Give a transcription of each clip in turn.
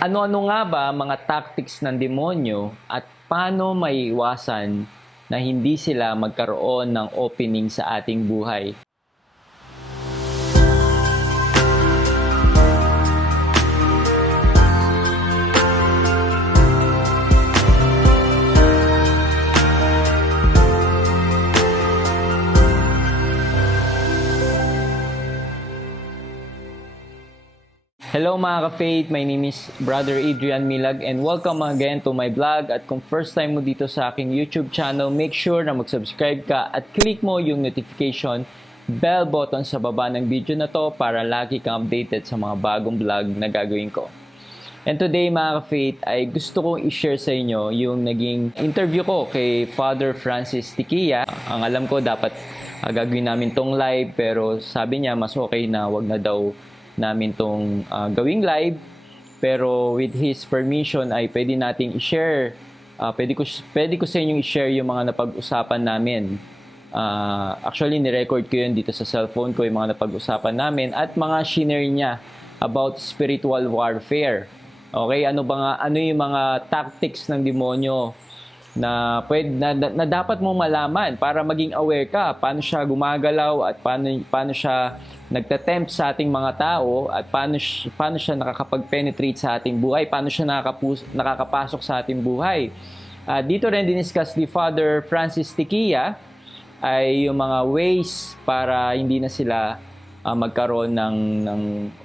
Ano-ano nga ba mga tactics ng demonyo at paano maiiwasan na hindi sila magkaroon ng opening sa ating buhay? Hello mga ka-faith, my name is Brother Adrian Milag and welcome again to my vlog. At kung first time mo dito sa aking YouTube channel, make sure na mag-subscribe ka at click mo yung notification bell button sa baba ng video na to para lagi kang updated sa mga bagong vlog na gagawin ko. And today mga ka-faith ay gusto kong i-share sa inyo yung naging interview ko kay Father Francis Tiquia. Ang alam ko dapat gagawin namin tong live pero sabi niya mas okay na wag na daw namin tong gawing live, pero with his permission ay pwede nating i-share, pwede ko sa inyong i-share yung mga napag-usapan namin. Actually ni-record ko yun dito sa cellphone ko, yung mga napag-usapan namin at mga share niya about spiritual warfare. Okay, ano yung mga tactics ng demonyo na dapat mong malaman para maging aware ka paano siya gumagalaw at paano siya nagtatempt sa ating mga tao at paano siya nakakapag-penetrate sa ating buhay, paano siya nakakapasok sa ating buhay. Dito rin diniscuss ni Father Francis Tiquia ay yung mga ways para hindi na sila magkaroon ng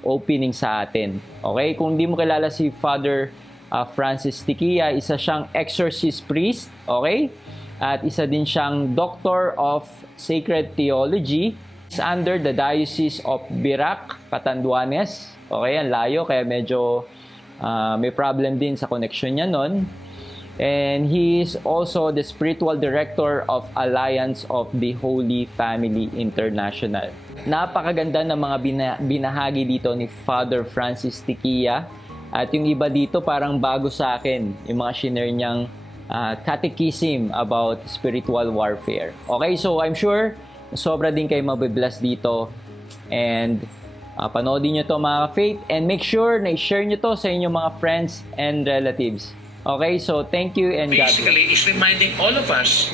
opening sa atin. Okay? Kung hindi mo kilala si Father Francis Tiquia, isa siyang exorcist priest, okay? At isa din siyang Doctor of Sacred Theology. It's under the Diocese of Birac, Catanduanes. Okay, ang layo, kaya medyo may problem din sa connection niya nun. And he is also the spiritual director of Alliance of the Holy Family International. Napakaganda ng mga binahagi dito ni Father Francis Tiquia. At yung iba dito parang bago sa akin, yung mga share niyang catechism about spiritual warfare. Okay, so I'm sure sobra din kayo mabibless dito. And panoodin nyo to mga faith and make sure na i-share nyo to sa inyong mga friends and relatives. Okay, so thank you and God bless. Basically, is reminding all of us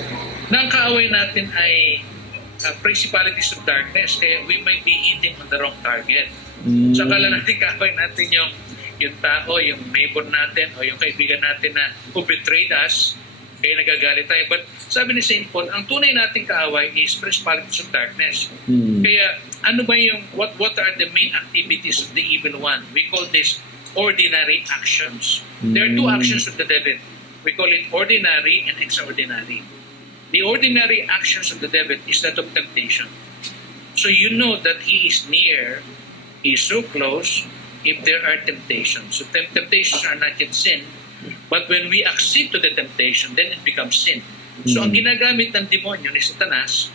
na ang kaaway natin ay principalities of darkness, kaya we might be hitting on the wrong target. So akala natin kaaway natin yung tao, yung neighbor natin o yung kaibigan natin na who betrayed us, kaya nagagalit tayo. But sabi ni St. Paul, ang tunay nating kaaway is principalities of darkness. Kaya ano ba yung, what are the main activities of the evil one? We call this ordinary actions. There are two actions of the devil. We call it ordinary and extraordinary. The ordinary actions of the devil is that of temptation. So you know that he is near, he is so close, if there are temptations. So temptations are not yet sin, but when we accede to the temptation, then it becomes sin. So ang ginagamit ng demonyo ni Satanas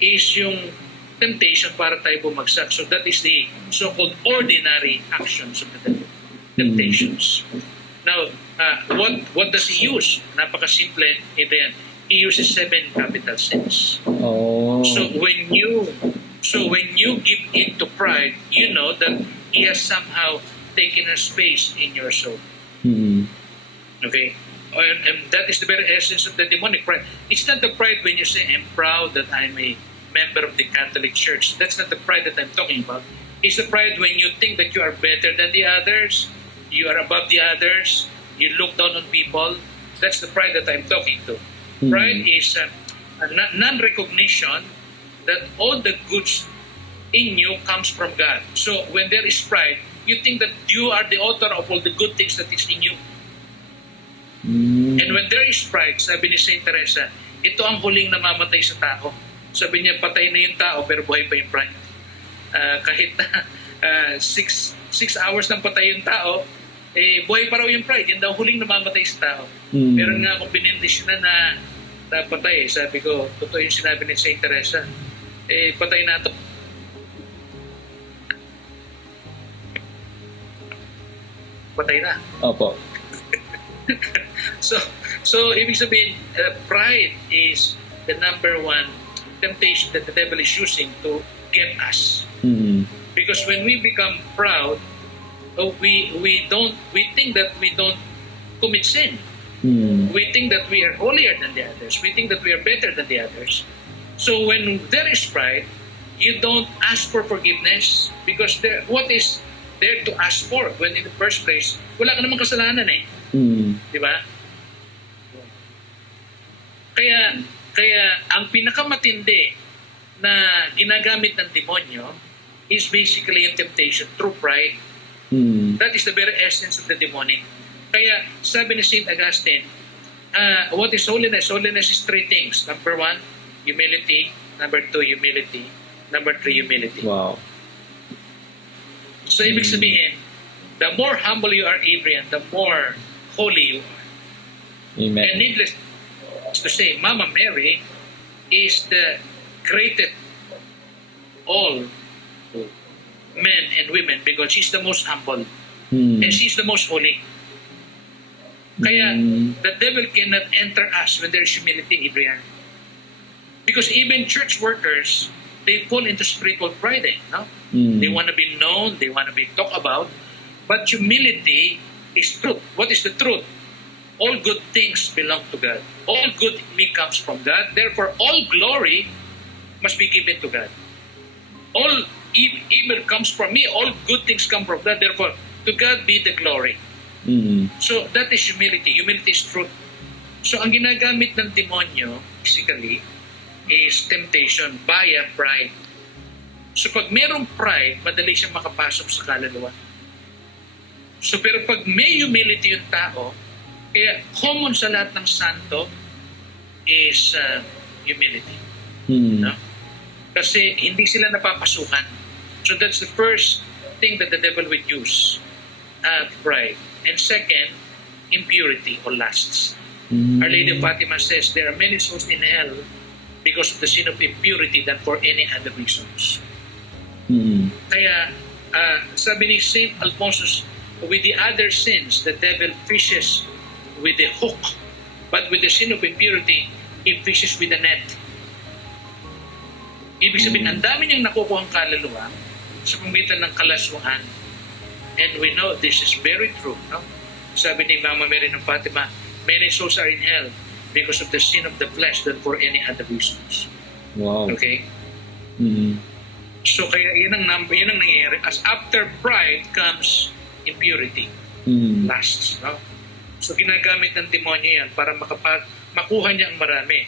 is yung temptation para tayo bumagsak. So that is the so-called ordinary actions of the devil. Temptations. Now, what does he use? Napakasimple, Adrian. He uses 7 capital sins. So when you give in to pride, you know that he has somehow taken a space in your soul. Okay? And that is the very essence of the demonic pride. It's not the pride when you say, I'm proud that I'm a member of the Catholic Church. That's not the pride that I'm talking about. It's the pride when you think that you are better than the others, you are above the others, you look down on people. That's the pride that I'm talking to. Pride is a non-recognition that all the goods in you comes from God. So when there is pride, you think that you are the author of all the good things that is in you. And when there is pride, sabi ni Saint Teresa, ito ang huling namamatay sa tao. Sabi niya, patay na yung tao pero buhay pa yung pride. Kahit na 6 hours nang patay yung tao, buhay pa raw yung pride. Yan daw huling namamatay sa tao. Meron nga akong binindisyon na patay. Sabi ko, totoo yung sinabi ni Saint Teresa. Patay na ito. Patay na. Opo. So ibig sabihin, pride is the number one temptation that the devil is using to get us. Because when we become proud, we think that we don't commit sin. We think that we are holier than the others. We think that we are better than the others. So when there is pride, you don't ask for forgiveness because what is there to ask for when in the first place, wala ka namang kasalanan eh. Di ba? Kaya ang pinakamatindi na ginagamit ng demonyo is basically yung temptation through pride. That is the very essence of the demonic. Kaya sabi ni St. Augustine, what is holiness? Holiness is three things. Number one, humility. Number two, humility. Number three, humility. Wow. So ibig sabihin, the more humble you are, Adrian, the more holy you are. Amen. And needless to say, Mama Mary is the greatest all men and women because she's the most humble and she's the most holy. Kaya the devil cannot enter us when there is humility, Adrian. Because even church workers, they fall into spiritual pride. No? They want to be known, they want to be talked about. But humility is truth. What is the truth? All good things belong to God. All good comes from God. Therefore, all glory must be given to God. All evil comes from me. All good things come from God. Therefore, to God be the glory. So, that is humility. Humility is truth. So, ang ginagamit ng demonyo, physically, is temptation via pride. So, pag merong pride, madali siyang makapasok sa kaluluwa. So, pero pag may humility yung tao, kaya common sa lahat ng santo is humility. No? Kasi hindi sila napapasukan. So that's the first thing that the devil would use. Pride. And second, impurity or lusts. Our Lady of Fatima says there are many souls in hell because of the sin of impurity than for any other reasons. Kaya sabi ni St. Alphonsus, with the other sins, the devil fishes with a hook, but with the sin of impurity, he fishes with a net. Ibig sabihin, ang dami niyang nakukuha ang kaluluwa sa pamitan ng kalaswaan. And we know this is very true. No? Sabi ni Mama Mary ng Fatima, many souls are in hell because of the sin of the flesh than for any other reasons. Wow. Okay? So kaya yun ang nangyayari. As after pride comes impurity, lusts. No? So ginagamit ng demonyo yan para makuha niya ang marami.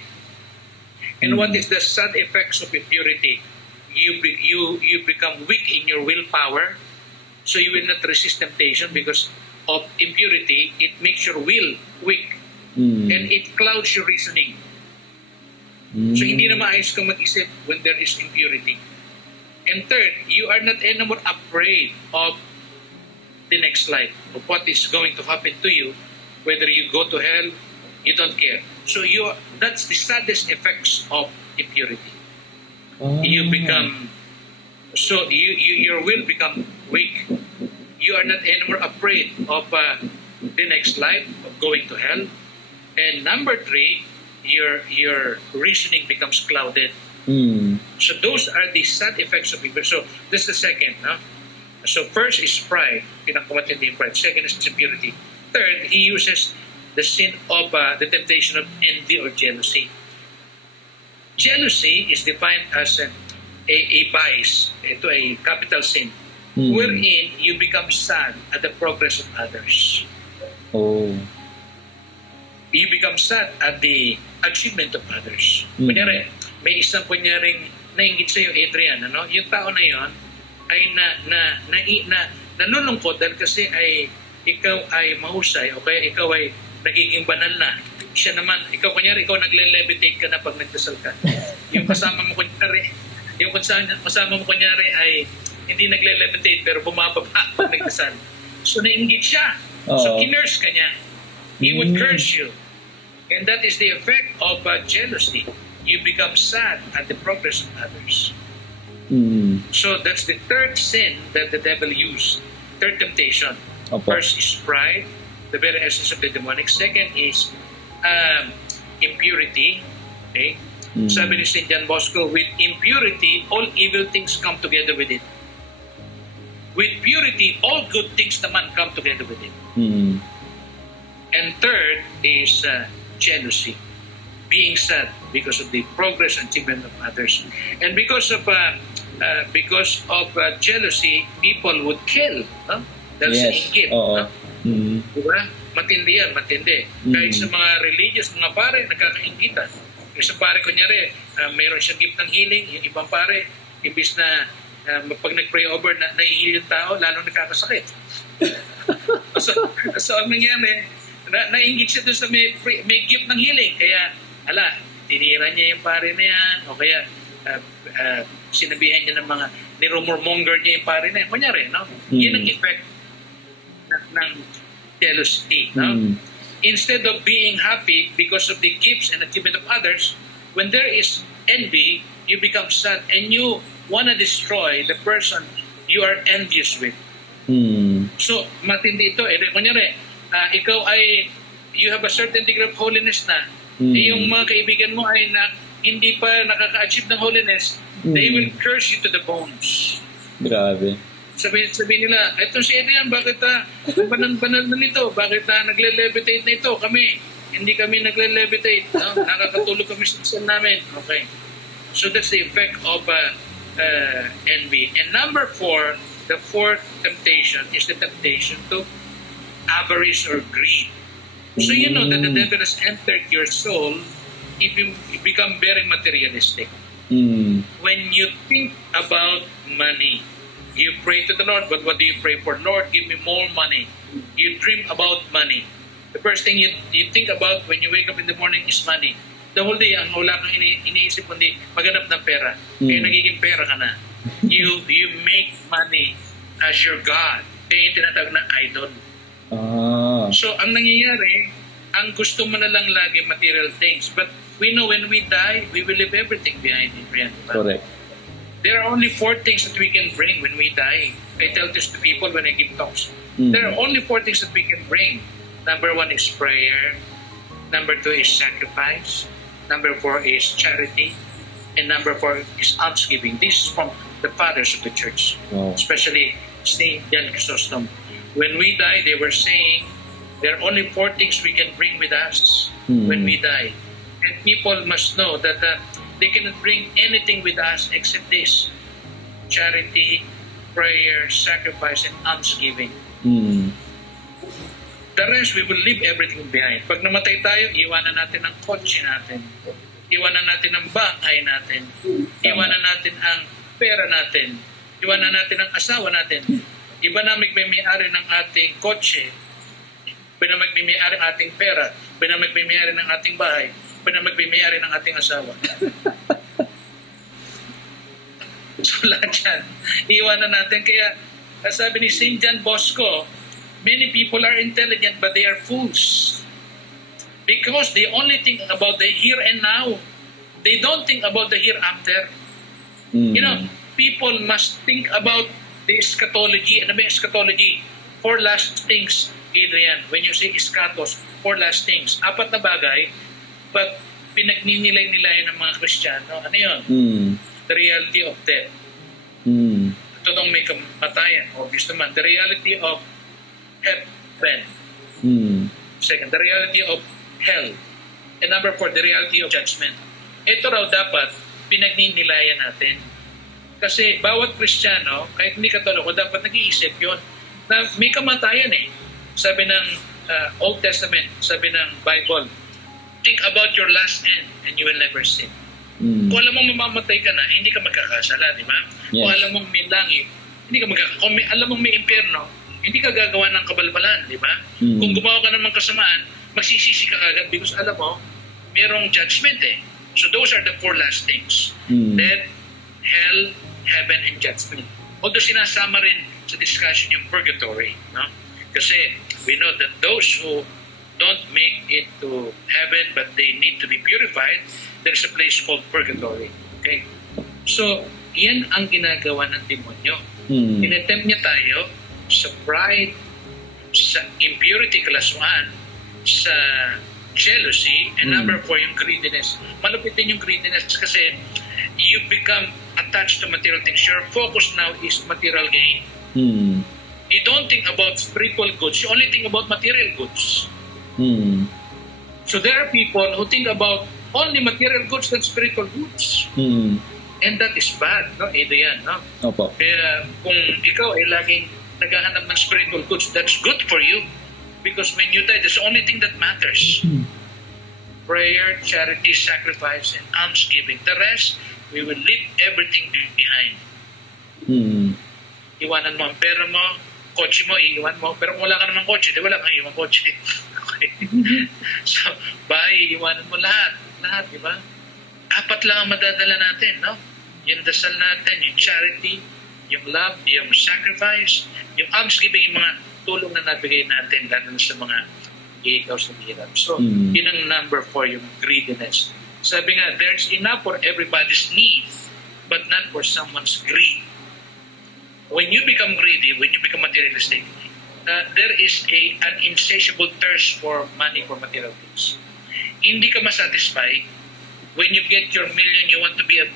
And what is the sad effects of impurity? You become weak in your willpower, so you will not resist temptation because of impurity. It makes your will weak and it clouds your reasoning. So hindi na maayos kang mag-isip when there is impurity. And third, you are not anymore afraid of the next life, of what is going to happen to you. Whether you go to hell, you don't care. So that's the saddest effects of impurity. You become, so your will become weak. You are not anymore afraid of the next life, of going to hell. And number three, your reasoning becomes clouded. So those are the sad effects of impurity. So this is the second. No? So first is pride, pinakamatindi yung pride. Second is impurity. Third, he uses the sin of the temptation of envy or jealousy. Jealousy is defined as a vice, a capital sin, wherein you become sad at the progress of others. You become sad at the achievement of others. Kunyari, may isang kunyaring nainggit sa'yo, Adrian, ano? Yung tao na yon ay nalulungkot dahil kasi ikaw ay mahusay o kaya ikaw ay nagiging banal na. Siya naman, ikaw nagle-levitate ka na pag nagdasal ka. Yung kasama mo kunyari ay hindi nagle-levitate pero bumababa pag nagdasal. So nainggit siya. So kinurse ka niya. He would curse you. And that is the effect of jealousy. You become sad at the progress of others. So that's the third sin that the devil used. Third temptation. First is pride, the very essence of the demonic. Second is impurity. Okay? Sabi ni St. John Bosco, with impurity, all evil things come together with it. with purity, all good things naman come together with it. Mm. And third is jealousy, being sad because of the progress and achievement of others. And because of jealousy, people would kill. No? Dahil sa Yes. inggit. Oo. No? Mm. Diba? Matindi yan, matindi. Kahit sa mga religious, mga pare, nagkakainggitan. Yung isang pare, kunyari, mayroon siyang gift ng healing. Yung ibang pare, imbis na pag nag-pray over, nahihil yung tao, lalong nakakasakit. so ang nangyari, nainggit siya doon sa may gift ng healing. Kaya, tinira niya yung pare na yan. O kaya, sinabihan niya ng mga, nirumormonger niya yung pare na yan. Kunyari, no? Yun ang effect ng jealousy. No? Instead of being happy because of the gifts and achievement of others, when there is envy, you become sad and you want to destroy the person you are envious with. So, matindi ito. Kunyari, ikaw ay, you have a certain degree of holiness na, yung mga kaibigan mo ay hindi pa nakaka-achieve ng holiness, they will curse you to the bones. Grabe. Sabihin nila, eto si Adrian, bakit banal na nito? Bakit nagle-levitate na ito? Hindi kami nagle-levitate. No? Nakakatulog kami sa sal namin. Okay. So that's the effect of envy. And number 4, the fourth temptation is the temptation to avarice or greed. So you know that the devil has entered your soul if you become very materialistic. When you think about money, you pray to the Lord, but what do you pray for? Lord, give me more money. You dream about money. The first thing you think about when you wake up in the morning is money. The whole day, ang wala kang iniisip kundi maghanap ng pera. Kaya nagiging pera ka na. You make money as your God. Kaya yung tinatawag na idol. So, ang nangyayari, ang gusto mo na lang lagi material things. But we know when we die, we will leave everything behind in reality. Correct. There are only 4 things that we can bring when we die. I tell this to people when I give talks. There are only 4 things that we can bring. Number 1 is prayer. Number 2 is sacrifice. Number 4 is charity. And number 4 is almsgiving. This is from the fathers of the church. Wow. Especially St. John Chrysostom. When we die, they were saying, there are only 4 things we can bring with us when we die. And people must know that they cannot bring anything with us except this: charity, prayer, sacrifice, and almsgiving. The rest, we will leave everything behind. Pag namatay tayo, iwanan natin ang kotse natin. Iwanan natin ang bahay natin. Iwanan natin ang pera natin. Iwanan natin ang asawa natin. Iba na magmimiyari ng ating kotse. Iba na magmimiyari ng ating pera. Iba na magmimiyari ng ating bahay. Iba na magmimiyari ng ating asawa. So lahat yan, iwanan natin. Kaya sabi ni St. John Bosco, many people are intelligent but they are fools. Because they only think about the here and now. They don't think about the hereafter. You know, people must think about the eschatology. Ano ba yung eschatology? 4 last things, Adrian. When you say eskatos, 4 last things. 4 na bagay, but pinagninilay-nilay ng mga Kristiyano. Ano yun? The reality of death. Totoong may kamatayan. Obvious naman. The reality of heaven. Second, the reality of hell. And number 4, the reality of judgment. Ito raw dapat pinagninilayan natin. Kasi bawat Kristiyano, kahit hindi Katoliko, dapat nag-iisip yun na may kamatayan eh. Sabi ng Old Testament, sabi ng Bible, think about your last end and you will never sin. Kung alam mong mamamatay ka na, hindi ka magkakasala, di ba? Yes. Kung alam mong may langit, hindi ka kung alam mong may impyerno, hindi ka gagawa ng kabalbalan, di ba? Kung gumawa ka ng mga kasamaan, magsisisi ka agad because alam mo, mayroong judgment eh. So those are the 4 last things. Death, hell, heaven, and judgment. Although sinasama rin sa discussion yung purgatory, no? Kasi we know that those who don't make it to heaven but they need to be purified, there is a place called purgatory. Okay? So, yan ang ginagawa ng demonyo. Tinetempt niya tayo sa pride, sa impurity, class 1, sa jealousy, and number 4, yung greediness. Malupit din yung greediness kasi you become attached to material things. Your focus now is material gain. Mm. You don't think about spiritual goods, you only think about material goods. Mm. So there are people who think about only material goods than spiritual goods. Mm. And that is bad, no? Yan, no? Opo. Kaya kung ikaw ay laging naghahanap ng spiritual goods, that's good for you. Because when you die, that's the only thing that matters. Prayer, charity, sacrifice, and almsgiving. The rest, we will leave everything behind. Mm. Iwanan mo ang pera mo, kotse mo, iiwan mo. Pero kung wala ka namang kotse, di wala kang iwan kotse. Okay. So, bahay, iiwanan mo lahat. Lahat, di ba? 4 lang ang madadala natin, no? Yung dasal natin, yung charity, yung love, yung sacrifice, yung almsgiving, yung mga tulong na nabigay natin, lalo na sa mga ikaw sa hirap. So, yun ang number 4, yung greediness. Sabi nga, there's enough for everybody's need, but not for someone's greed. When you become greedy, when you become materialistic, there is an insatiable thirst for money, for material things. Hindi ka masatisfy. When you get your million, you want to be a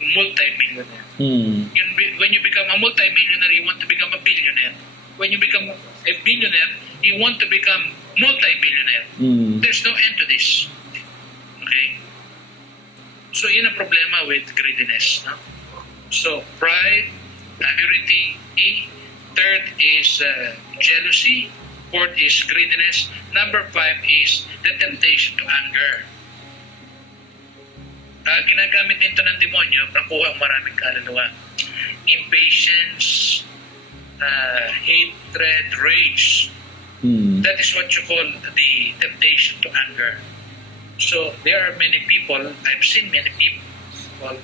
multi-millionaire. Mm. When you become a multi-millionaire, you want to become a billionaire. When you become a billionaire, you want to become multi-billionaire. Mm. There's no end to this. Okay? So, yun ang problema with greediness. No? So, pride, purity. Third is jealousy. Fourth is greediness. Number 5 is the temptation to anger. Ginagamit nito ng demonyo para kuha ang maraming kaluluwa. Impatience, hatred, rage. Mm. That is what you call the temptation to anger. So there are many people, I've seen many people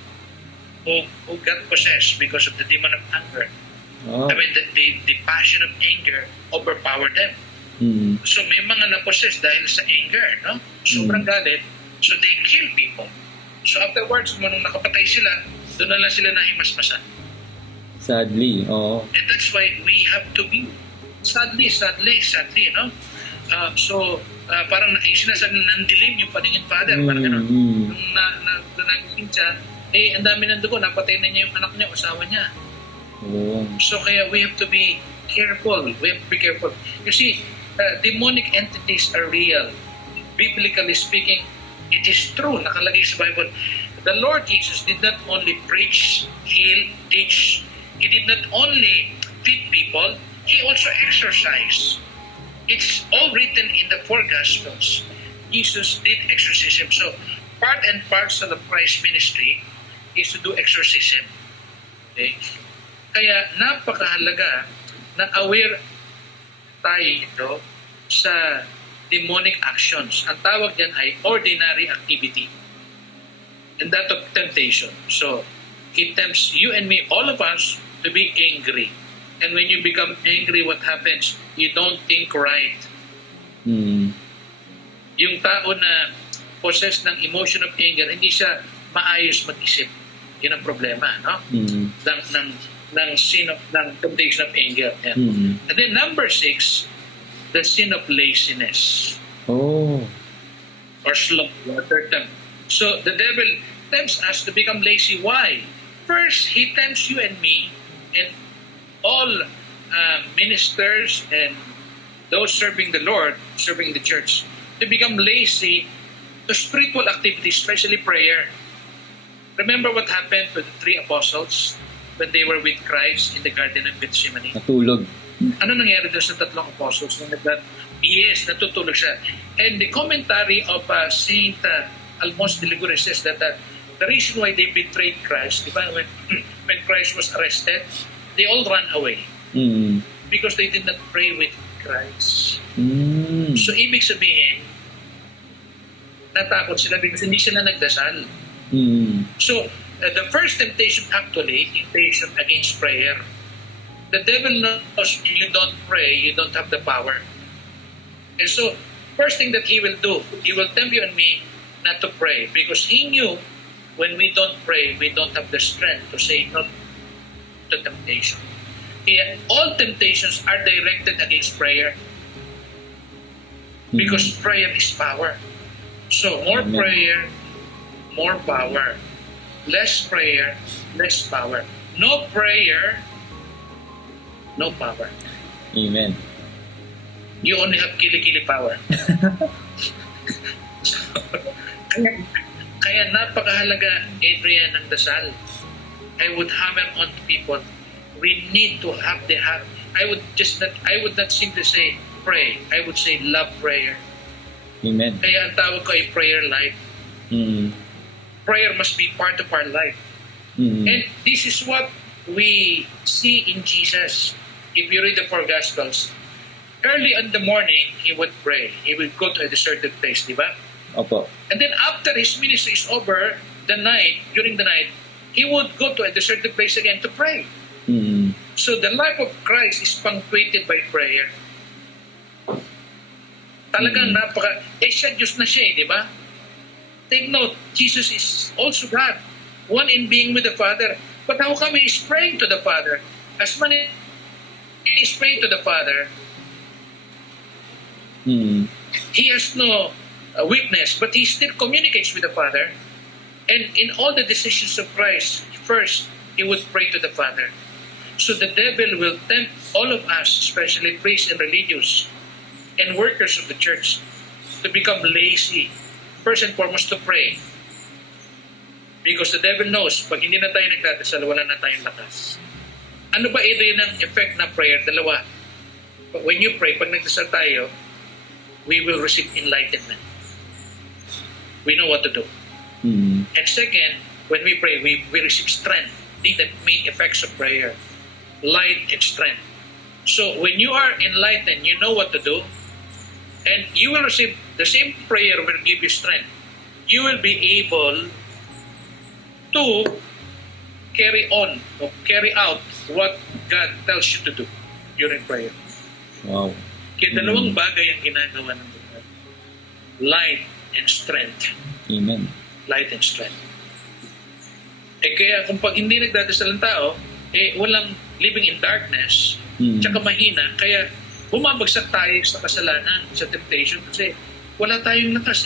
who got possessed because of the demon of anger. Oh. I mean, the passion of anger overpowered them. Mm. So may mga na-possess dahil sa anger, no? Sobrang galit. So they kill people. So afterwards, nung nakapatay sila, doon na lang sila nahimasmasan. Sadly, oo. And that's why we have to be, sadly, no? Parang sinasabi ng dilim yung paningin father, parang gano'n. Nung nagising siya, ang dami ng dugo, napatay na niya yung anak niya, asawa niya. Oh. So kaya we have to be careful. We have to be careful. You see, demonic entities are real. Biblically speaking, it is true. Nakalagay sa Bible. The Lord Jesus did not only preach, heal, teach. He did not only feed people. He also exorcised. It's all written in the 4 Gospels. Jesus did exorcism. So, part and parcel of Christ's ministry is to do exorcism. Okay? Kaya napakahalaga na aware tayo ito sa demonic actions. Ang tawag diyan ay ordinary activity. And that of temptation. So, it tempts you and me, all of us, to be angry. And when you become angry, what happens? You don't think right. Mm. Yung tao na possessed ng emotion of anger, hindi siya maayos mag-isip. Yun ang problema, no? Mm. Ng sin of, ng temptation of anger. Yeah. Mm. And then number 6, the sin of laziness. Oh. Or sloth. So the devil tempts us to become lazy. Why? First, he tempts you and me and all ministers and those serving the Lord, serving the church, to become lazy to spiritual activities, especially prayer. Remember what happened to the 3 apostles when they were with Christ in the Garden of Gethsemane? Natulog. Ano nangyari doon sa 3 apostles? Yes, natutulog siya. And the commentary of Saint Alphonse de Liguori says that the reason why they betrayed Christ, di ba, when Christ was arrested, they all ran away. Mm. Because they did not pray with Christ. Mm. So, ibig sabihin, natakot sila because hindi sila nagdasal. Mm. So, the first temptation actually, temptation against prayer. The devil knows you don't pray, you don't have the power. And so, first thing that he will do, he will tempt you and me not to pray because he knew when we don't pray, we don't have the strength to say no to temptation. All temptations are directed against prayer because prayer is power. So, more Amen. prayer, more power. Less prayer, less power. No prayer, no power. Amen. You only have kili-kili power. So, kaya napakahalaga, Adrian, ng dasal. I would hammer on to people. We need to have the heart. I would not simply say pray. I would say love prayer. Amen. Kaya ang tawag ko ay prayer life. Prayer must be part of our life. And this is what we see in Jesus. If you read the four Gospels, early in the morning, He would pray. He would go to a deserted place, di ba? Opo. And then after His ministry is over, during the night, He would go to a deserted place again to pray. So the life of Christ is punctuated by prayer. Talagang siya Diyos na siya, di ba? Take note, Jesus is also God, one in being with the Father. But how come He is praying to the Father? As man is praying to the Father, He has no weakness, but He still communicates with the Father. And in all the decisions of Christ, first, He would pray to the Father. So the devil will tempt all of us, especially priests and religious and workers of the church, to become lazy. First and foremost, to pray. Because the devil knows, pag hindi na tayo nagdadasal, wala na tayong lakas. Ano ba ito ng effect ng prayer? Dalawa. When you pray, pag nagdasal tayo, we will receive enlightenment. We know what to do. And second, when we pray, we receive strength. These are the main effects of prayer. Light and strength. So when you are enlightened, you know what to do, and you will receive the same prayer will give you strength. You will be able to carry on or carry out what God tells you to do during prayer. Wow. Kaya dalawang bagay ang ginagawa ng Lord. Light and strength. Amen. Light and strength. Kaya kung pag hindi nagdadasal ang tao, walang living in darkness, tsaka mahina, kaya bumabagsak tayo sa kasalanan, sa temptation, kasi wala tayong lakas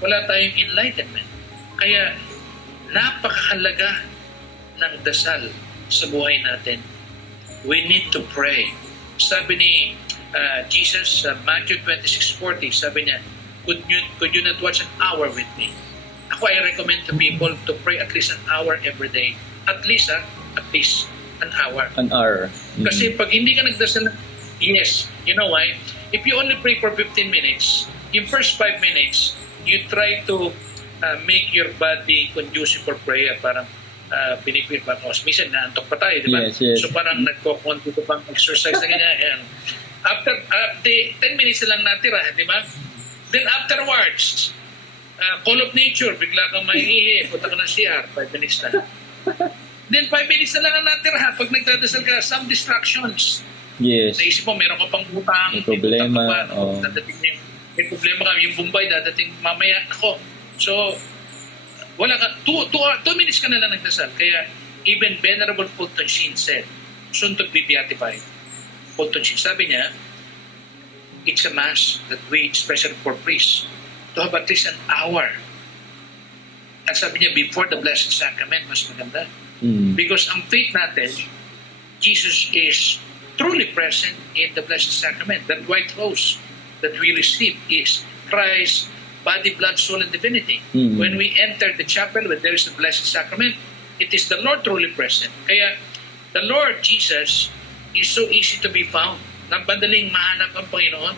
wala tayong enlightenment. Kaya napakahalaga ng dasal sa buhay natin. We need to pray. Sabi ni Jesus sa Matthew 26:40, sabi niya, could you not watch an hour with me? Ako, I recommend to people to pray at least an hour every day. At least an hour. An hour. Kasi pag hindi ka nagdasal, yes, you know why? If you only pray for 15 minutes, yung first 5 minutes, you try to make your body conducive for prayer. Parang pinipil pa. Minsan naantok pa tayo, di ba? Yes. So parang nagko-conti ko pang exercise na ganyan. After 10 minutes na lang natira, di ba? Then afterwards, call of nature, bigla kang maiihi, punta ka ng CR, 5 minutes na. Then 5 minutes na lang ang natira. Pag nagdadasal ka, some distractions. Yes. Naisip mo, meron ka pang utang. May problema. May problema ka. Yung Bombay, dadating mamaya. Ako. So, wala ka. 2 minutes ka na lang nagdasal. Kaya, even Venerable Fulton Sheen said, soon to be beatified. Fulton Sheen, sabi niya, it's a mass that we, especially for priests, to have at least an hour. At sabi niya, before the Blessed Sacrament, mas maganda. Because ang faith natin, Jesus is truly present in the Blessed Sacrament. That white rose that we receive is Christ's body, blood, soul, and divinity. When we enter the chapel, when there is a Blessed Sacrament, it is the Lord truly present. Kaya, the Lord Jesus is so easy to be found. Napadaling mahanap ang Panginoon.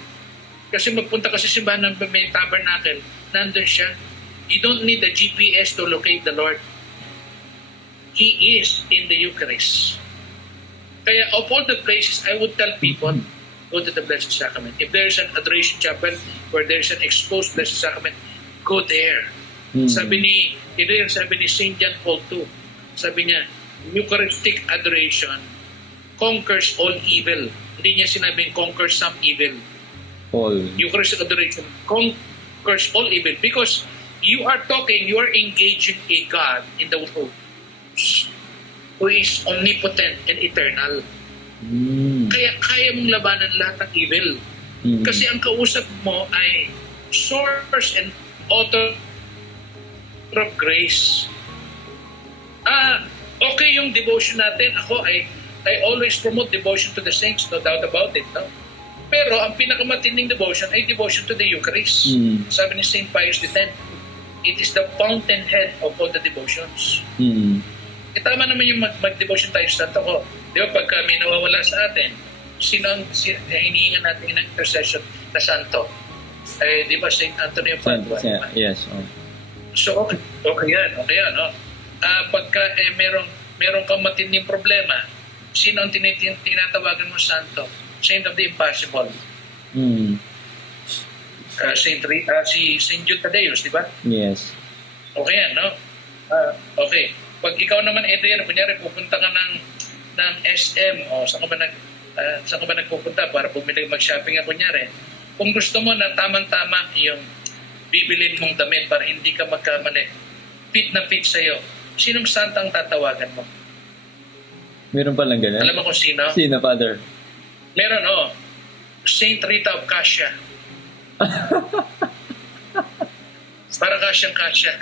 Kasi magpunta ka sa simbahan ng may tabernacle, nandun siya. You don't need a GPS to locate the Lord. He is in the Eucharist. Kaya of all the places, I would tell people, go to the Blessed Sacrament. If there's an adoration chapel where there's an exposed Blessed Sacrament, go there. Sabi ni St. John Paul II, sabi niya, Eucharistic adoration conquers all evil. Hindi niya sinabing conquers some evil. All. Eucharistic adoration conquers all evil because you are engaging a God in the world who is omnipotent and eternal. Kaya kaya mong labanan lahat ng evil. Kasi ang kausap mo ay source and author of grace. Okay yung devotion natin. Ako ay I always promote devotion to the saints, no doubt about it. No? Pero ang pinakamatinding devotion ay devotion to the Eucharist. Sabi ni St. Pius X, it is the fountainhead of all the devotions. Tama naman yung mag-devotion tayo sa Santo ko. Di ba, pagka may nawawala sa atin, sino ang hinihingan natin ng intercession na Santo? Di ba, St. Anthony of Padua? Yes. So, okay yan. No? Pagka meron kang matinding problema, sino ang tinatawagan mo Santo? Saint of the Impossible. Si Jude Tadeus, di ba? Yes. Okay yan, no? Okay. Pag ikaw naman, Adrian, kunyari, pupunta ka ng SM, o saan ka ba nagpupunta para bumili mag-shopping ka, kunyari, kung gusto mo na tamang-tama yung bibilin mong damit para hindi ka magkamali, fit na fit sa'yo, sinong santa ang tatawagan mo? Meron palang ganun? Alam mo kung sino? Sino, Father? Meron, Saint Rita of Cassia. Para kasyang-kasya.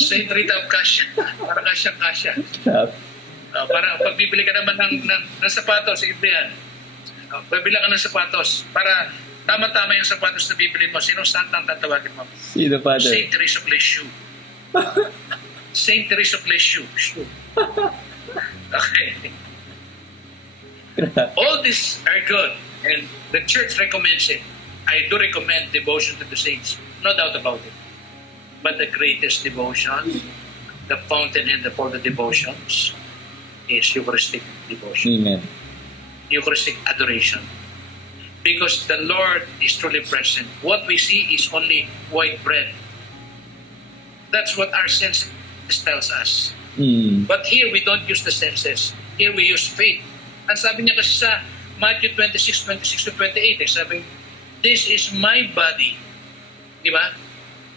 Saint Rita of Cassia. Para kasyang-kasya. Para pagbibili ka naman ng sapatos, Adrian. Pabila ka ng sapatos. Para tama-tama yung sapatos na bibili mo. Sinong santa ang tatawagin mo? Sino, Father? Saint Therese of Lisieux. Saint Therese of Lisieux. Okay. All these are good. And the church recommends it. I do recommend devotion to the saints. No doubt about it. But the greatest devotion, the fountainhead of all the devotions, is Eucharistic devotion. Amen. Eucharistic adoration. Because the Lord is truly present. What we see is only white bread. That's what our senses tells us. But here we don't use the senses. Here we use faith. Ang sabi niya kasi sa Matthew 26:26-28, sabi, this is my body. Di ba?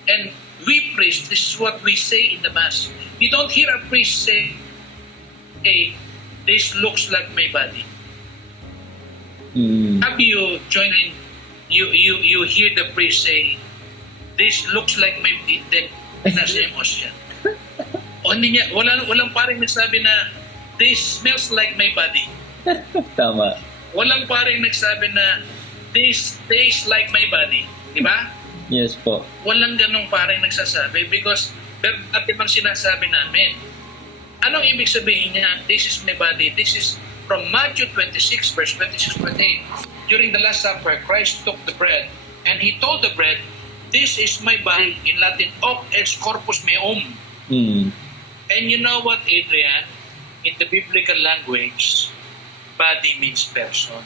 And we priests, this is what we say in the Mass. You don't hear a priest say, hey, this looks like my body. Have you join in, you hear the priest say, this looks like my dead pinasemos yan. O hindi niya, walang paring nagsabi na, this smells like my body. Tama. Walang paring nagsabi na, this tastes like my body. Di ba? Yes po. Walang ganong paring nagsasabi because pero dati bang sinasabi namin. Anong ibig sabihin niya? This is my body. This is from Matthew 26 verse 26-28. During the Last Supper, Christ took the bread and he told the bread, this is my body. In Latin, hoc ex corpus meum. And you know what, Adrian? In the biblical language, body means person.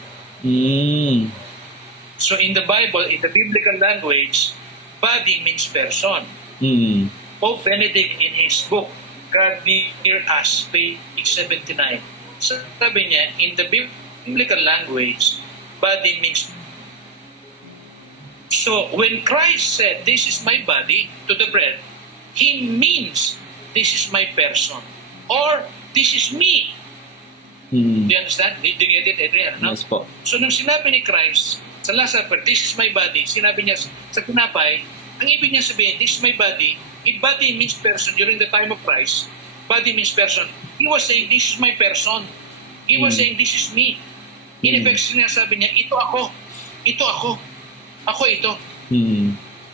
So in the Bible, in the biblical language, body means person. Pope Benedict in his book, God Near Us, page 79, sabi niya, in the biblical language, body means. So when Christ said, this is my body to the bread, He means, this is my person. Or, this is me. Do you understand? Do you get it, Adrian? No? Yes po. So nung sinabi ni Christ, sa Last Supper, this is my body, sinabi niya sa tinapay, ang ibig niya sabihin, this is my body, if body means person during the time of Christ, body means person. He was saying, this is my person. He was saying, this is me. In effect, sinasabi niya, ito ako. Ito ako. Ako ito.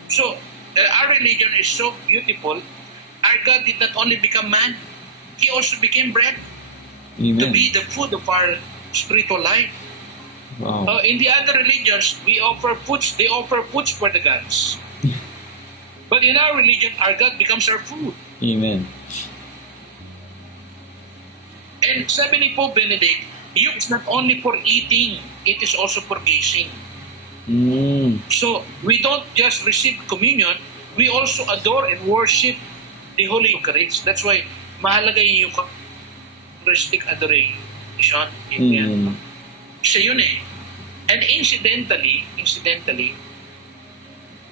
So, our religion is so beautiful. Our God did not only become man, He also became bread. Amen. To be the food of our spiritual life. Wow. In the other religions, we offer foods. They offer foods for the gods. But in our religion, our God becomes our food. Amen. And sabi ni Pope Benedict, it's not only for eating, it is also for gazing. So, we don't just receive communion, we also adore and worship the Holy Eucharist. That's why, mahalaga yung Eucharistic adoration. Siya yun eh. And incidentally,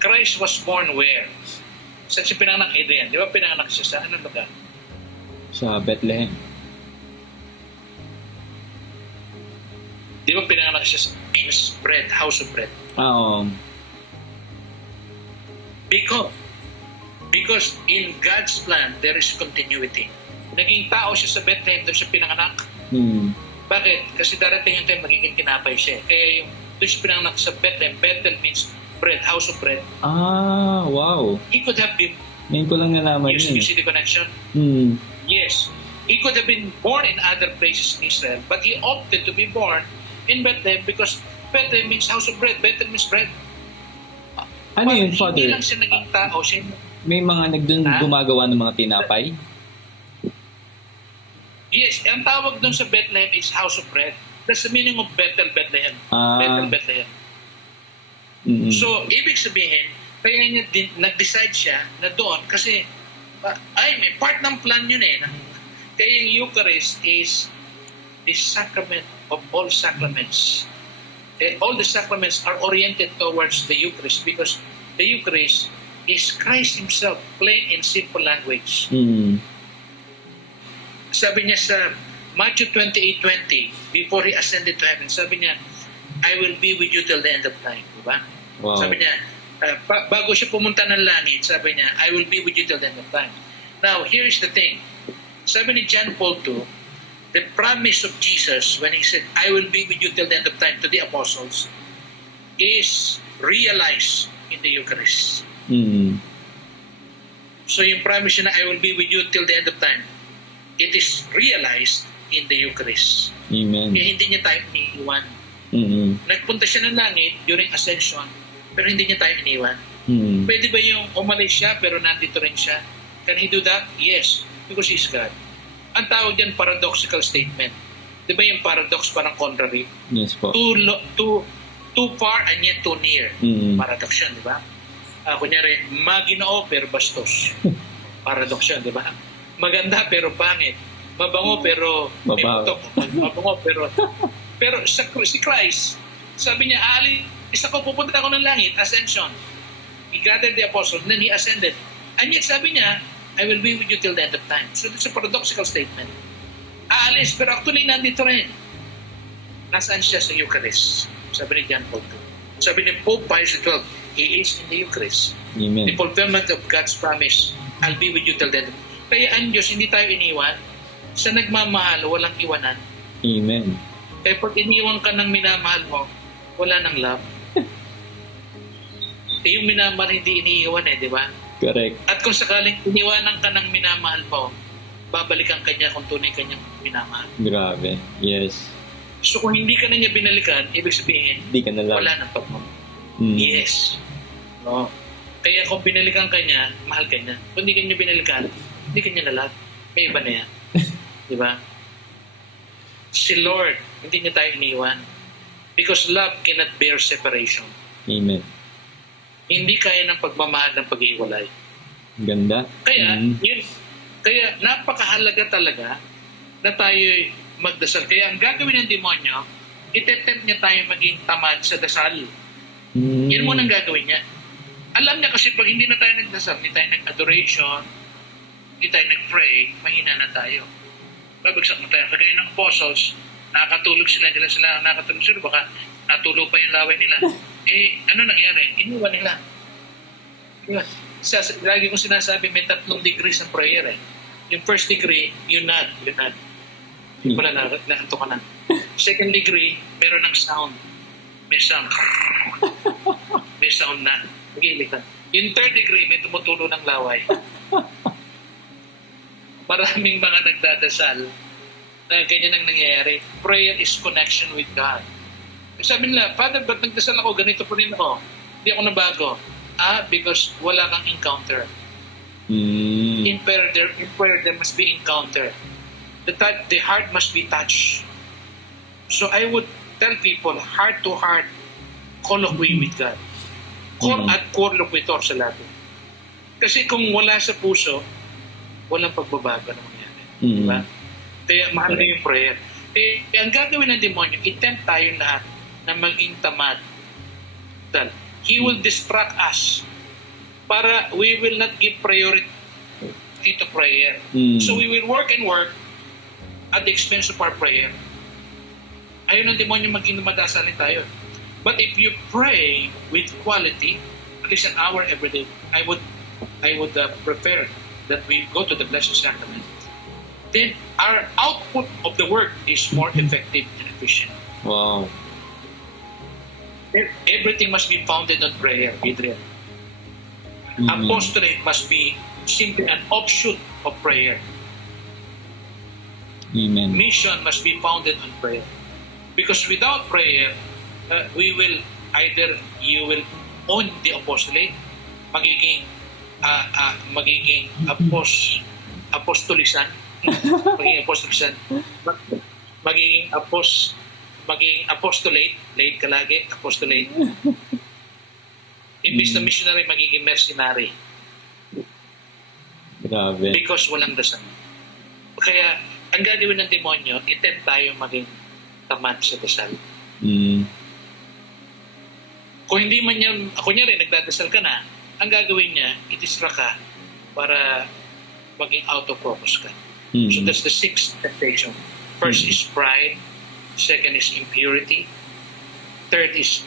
Christ was born where? Saan siya pinanganak, Adrian? Di ba pinanganak siya sa anong lugar? Sa Bethlehem. Di ba pinanganak siya sa famous bread, house of bread? Oo. Because Because in God's plan, there is continuity. Naging tao siya sa Bethlehem, doon siya pinanganak. Bakit? Kasi darating yung time magiging tinapay siya. Kaya yung doon siya pinanganak sa Bethlehem. Bethel means bread, house of bread. Ah, wow. He could have been, Ngayon ko lang nalaman you yun. see the connection? Yes. He could have been born in other places in Israel, but he opted to be born in Bethlehem because Bethlehem means house of bread. Bethel means bread. Ano yun, Hindi Father? lang siya naging tao, siya May mga nagdun gumagawa ng mga tinapay? yes, ang tawag doon sa Bethlehem is house of bread. That's the meaning of Bethel, Bethlehem. Bethel, Bethlehem. So, ibig sabihin, kaya niya nag-decide siya na doon kasi may part ng plan yun eh. Kaya yung Eucharist is the sacrament of all sacraments. All the sacraments are oriented towards the Eucharist because the Eucharist is Christ Himself, plain and simple language. Sabi niya sa Matthew 28:20, before He ascended to heaven, sabi niya, I will be with you till the end of time. Diba? Wow. Sabi niya, bago siya pumunta ng langit, sabi niya, I will be with you till the end of time. Now, here is the thing. Sabi ni John Paul II, the promise of Jesus when He said, I will be with you till the end of time to the apostles is realized in the Eucharist. So yung promise niya na I will be with you till the end of time, it is realized in the Eucharist. Amen. Kaya hindi niya tayo iniiwan. Nagpunta siya ng langit during ascension, pero hindi niya tayo iniwan. Pwede ba yung umalis siya pero nandito rin siya? Can He do that? Yes, because He's God. Ang tawag dyan, paradoxical statement. Di ba yung paradox parang contrary? Yes po. Too far and yet too near. Paradox yun, di ba? Kunyari, maginoo pero bastos. Paradox yun, di ba? Maganda pero pangit. Mabango pero may putok. Mabango pero si Christ, sabi niya, alis ako, pupunta ako ng langit, ascension. He gathered the apostles, then He ascended. And yet sabi niya, I will be with you till the end of time. So it's a paradoxical statement. Aalis, pero actually nandito rin. Nasaan siya sa Eucharist? Sabi ni John Paul II. Sabi ni Pope Pius XII, He is in the Eucharist. Amen. The fulfillment of God's promise, I'll be with you till the end of time. Kaya ang Diyos, hindi tayo iniwan. Sa nagmamahal, walang iwanan. Amen. Kaya pag iniwan ka ng minamahal mo, wala nang love. Yung minamahal hindi iniiwan di ba? Correct. At kung sakaling iniwanan ka ng minamahal mo, babalikan ka niya kung tunay ka niyang minamahal. Grabe. Yes. So kung hindi ka na niya binalikan, ibig sabihin, Di ka na lang. wala nang pagmamahal. Yes. No. Kaya kung binalikan ka niya, mahal ka niya. Kung hindi ka niya binalikan, hindi ka niya nalag. May iba na yan. Di ba? Si Lord, hindi niya tayo iniwan. Because love cannot bear separation. Amen. Hindi kaya ng pagmamahal ng pag-iwalay. Ganda. Kaya, kaya napakahalaga talaga na tayo magdasal. Kaya ang gagawin ng demonyo, itetempt niya tayo maging tamad sa dasal. Yan mo nang gagawin niya. Alam niya kasi pag hindi na tayo nagdasal, hindi tayo nag-adoration, hindi tayo nag-pray, mahina na tayo. Babagsak na tayo. Kagaya ng apostles, nakatulog sila, baka natulog pa yung laway nila. Ano nangyari? Iniwan nila. Diba? Lagi kong sinasabi, may 3 degrees ng prayer Yung first degree, you nod. Yung pala, nahanto ka na. Second degree, meron ng sound. May sound. May sound na. Magilig ka. Yung third degree, may tumutulo ng laway. Maraming mga nagdadasal na ganyan ang nangyayari. Prayer is connection with God. Sabi nila, Father, ba't nagdasal ako? Ganito pa rin ako. Hindi ako nabago. Because wala kang encounter. In prayer, there must be encounter. The heart must be touched. So I would tell people, heart to heart, colloquy with God. Call at colloquitor sa lahat. Kasi kung wala sa puso, walang pagbabago na mangyari. Diba? Kaya mahal na yung prayer. Ang gagawin ng demonyo, itempt tayong lahat na maging tamad. He will distract us para we will not give priority to prayer. So we will work and work at the expense of our prayer. Ayaw ng demonyo maging madasalin tayo. But if you pray with quality, at least an hour every day, I would I would prefer that we go to the Blessed Sacrament. Then our output of the work is more effective and efficient. Wow. Everything must be founded on prayer, Adrian. Amen. Apostolate must be simply an offshoot of prayer. Amen. Mission must be founded on prayer. Because without prayer, we will either you will own the apostolate, magiging apostolisan, magiging apostolate, late ka lagi, apostolate. Imbis na missionary, magiging mercenary. Grabe. Because walang dasal. Kaya, ang gagawin ng demonyo, itempt tayo maging tamad sa dasal. Mm. Kung hindi man yan, kunyari, nagdadasal ka na, ang gagawin niya, itisra ka para maging out of focus ka. Mm. So that's the sixth temptation. First is pride. Second is impurity. Third is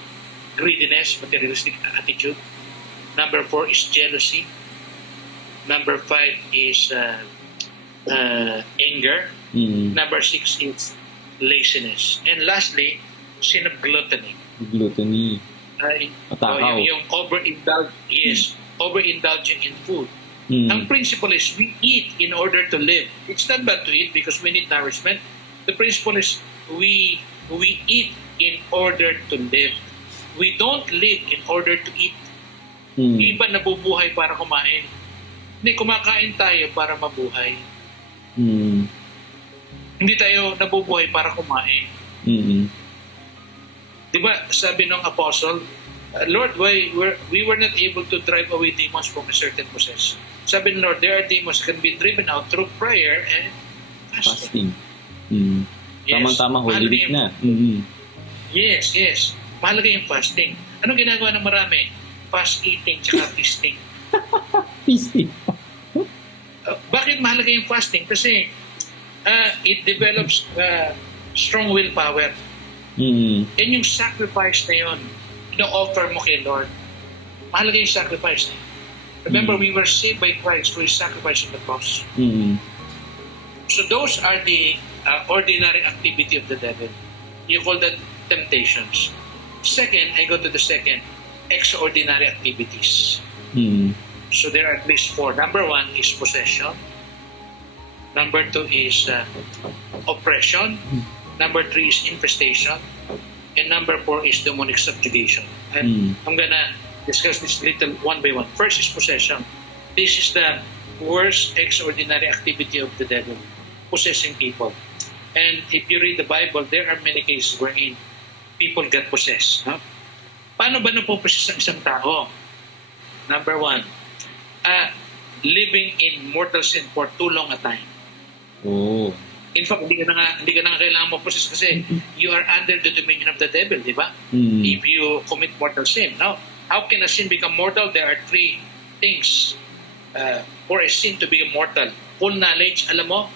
greediness, materialistic attitude. Number 4 is jealousy. Number 5 is anger. Mm. Number 6 is laziness. And lastly, sin of gluttony. Gluttony. Matakaw. Yung overindulging in food. Mm. Ang principle is we eat in order to live. It's not bad to eat because we need nourishment. The principle is we eat in order to live. We don't live in order to eat. Mm. Iba nabubuhay para kumain. Hindi, kumakain tayo para mabuhay. Mm. Hindi tayo nabubuhay para kumain. Mm. Di ba, sabi ng apostle, Lord, why we were not able to drive away demons from a certain possession. Sabi ng Lord, there are demons can be driven out through prayer and fasting. Mm. Yes. Tama-tama, Holy Week na. Yes. Mahalaga yung fasting. Anong ginagawa ng marami? Fast eating tsaka feasting. Feasting. Bakit mahalaga yung fasting? Kasi it develops strong willpower. Mm. And yung sacrifice na yun, ino-offer mo kay Lord. Mahalaga yung sacrifice na yun. Remember, we were saved by Christ through His sacrifice on the cross. Mm. So those are the ordinary activity of the devil. You call that temptations. Second, I go to the second, extraordinary activities. Mm. So there are at least 4. Number 1 is possession. Number 2 is oppression. Number 3 is infestation. And number 4 is demonic subjugation. And I'm gonna discuss this little one by one. First is possession. This is the worst extraordinary activity of the devil, possessing people. And if you read the Bible, there are many cases wherein people get possessed. No? Paano ba napopossess ang isang tao? Number 1, living in mortal sin for too long a time. Oh. In fact, hindi ka na nga kailangan mo-possess kasi you are under the dominion of the devil, di ba? Mm. If you commit mortal sin. Now, how can a sin become mortal? There are 3 things for a sin to be mortal. Full knowledge, alam mo,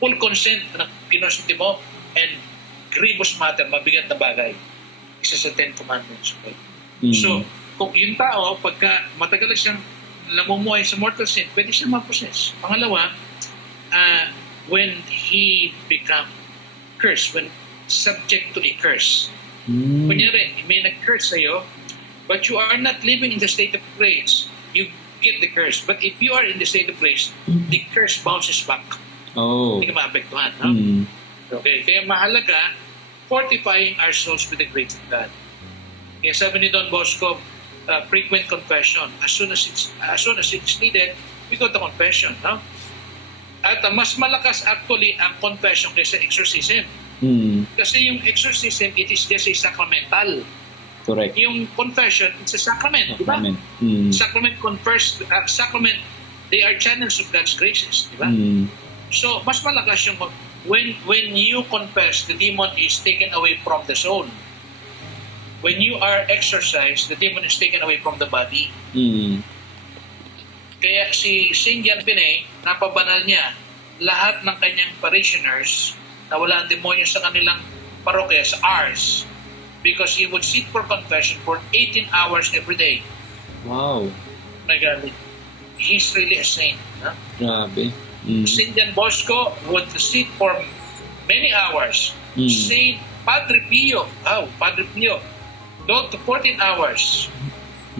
full consent na kinonsinti mo, and grievous matter, mabigat na bagay. Isa sa 10 commandments. Okay? Mm. So, kung yung tao, pagka matagal na siyang namumuhay sa mortal sin, pwede siyang ma-possess. Pangalawa, when he become cursed, when subject to a curse. Mm. Kunyari, may nag-curse sa'yo, but you are not living in the state of grace, you get the curse. But if you are in the state of grace, the curse bounces back. Oh. Hindi ka maapektuhan. No? Mm. Okay, kaya mahalaga, fortifying our souls with the grace of God. Kaya sabi ni Don Bosco, frequent confession. As soon as it's needed, we go to confession. No? At mas malakas actually ang confession kaysa exorcism. Mm. Kasi yung exorcism, it is just a sacramental. Correct. Yung confession, it's a sacrament. Di ba? Mm. Sacrament confers, sacrament, they are channels of God's graces. Di ba? Mm. So, mas malakas yung, when you confess, the demon is taken away from the soul. When you are exorcised, the demon is taken away from the body. Mm. Kaya si Saint John Vianney, napabanal niya lahat ng kanyang parishioners na wala ang demonyo sa kanilang parokya, sa Ars, because he would sit for confession for 18 hours every day. Wow. My God. he's really a saint. No? Grabe. Mm. Saint John Bosco would sit for many hours. Mm. Saint Padre Pio, Padre Pio, 12 to 14 hours.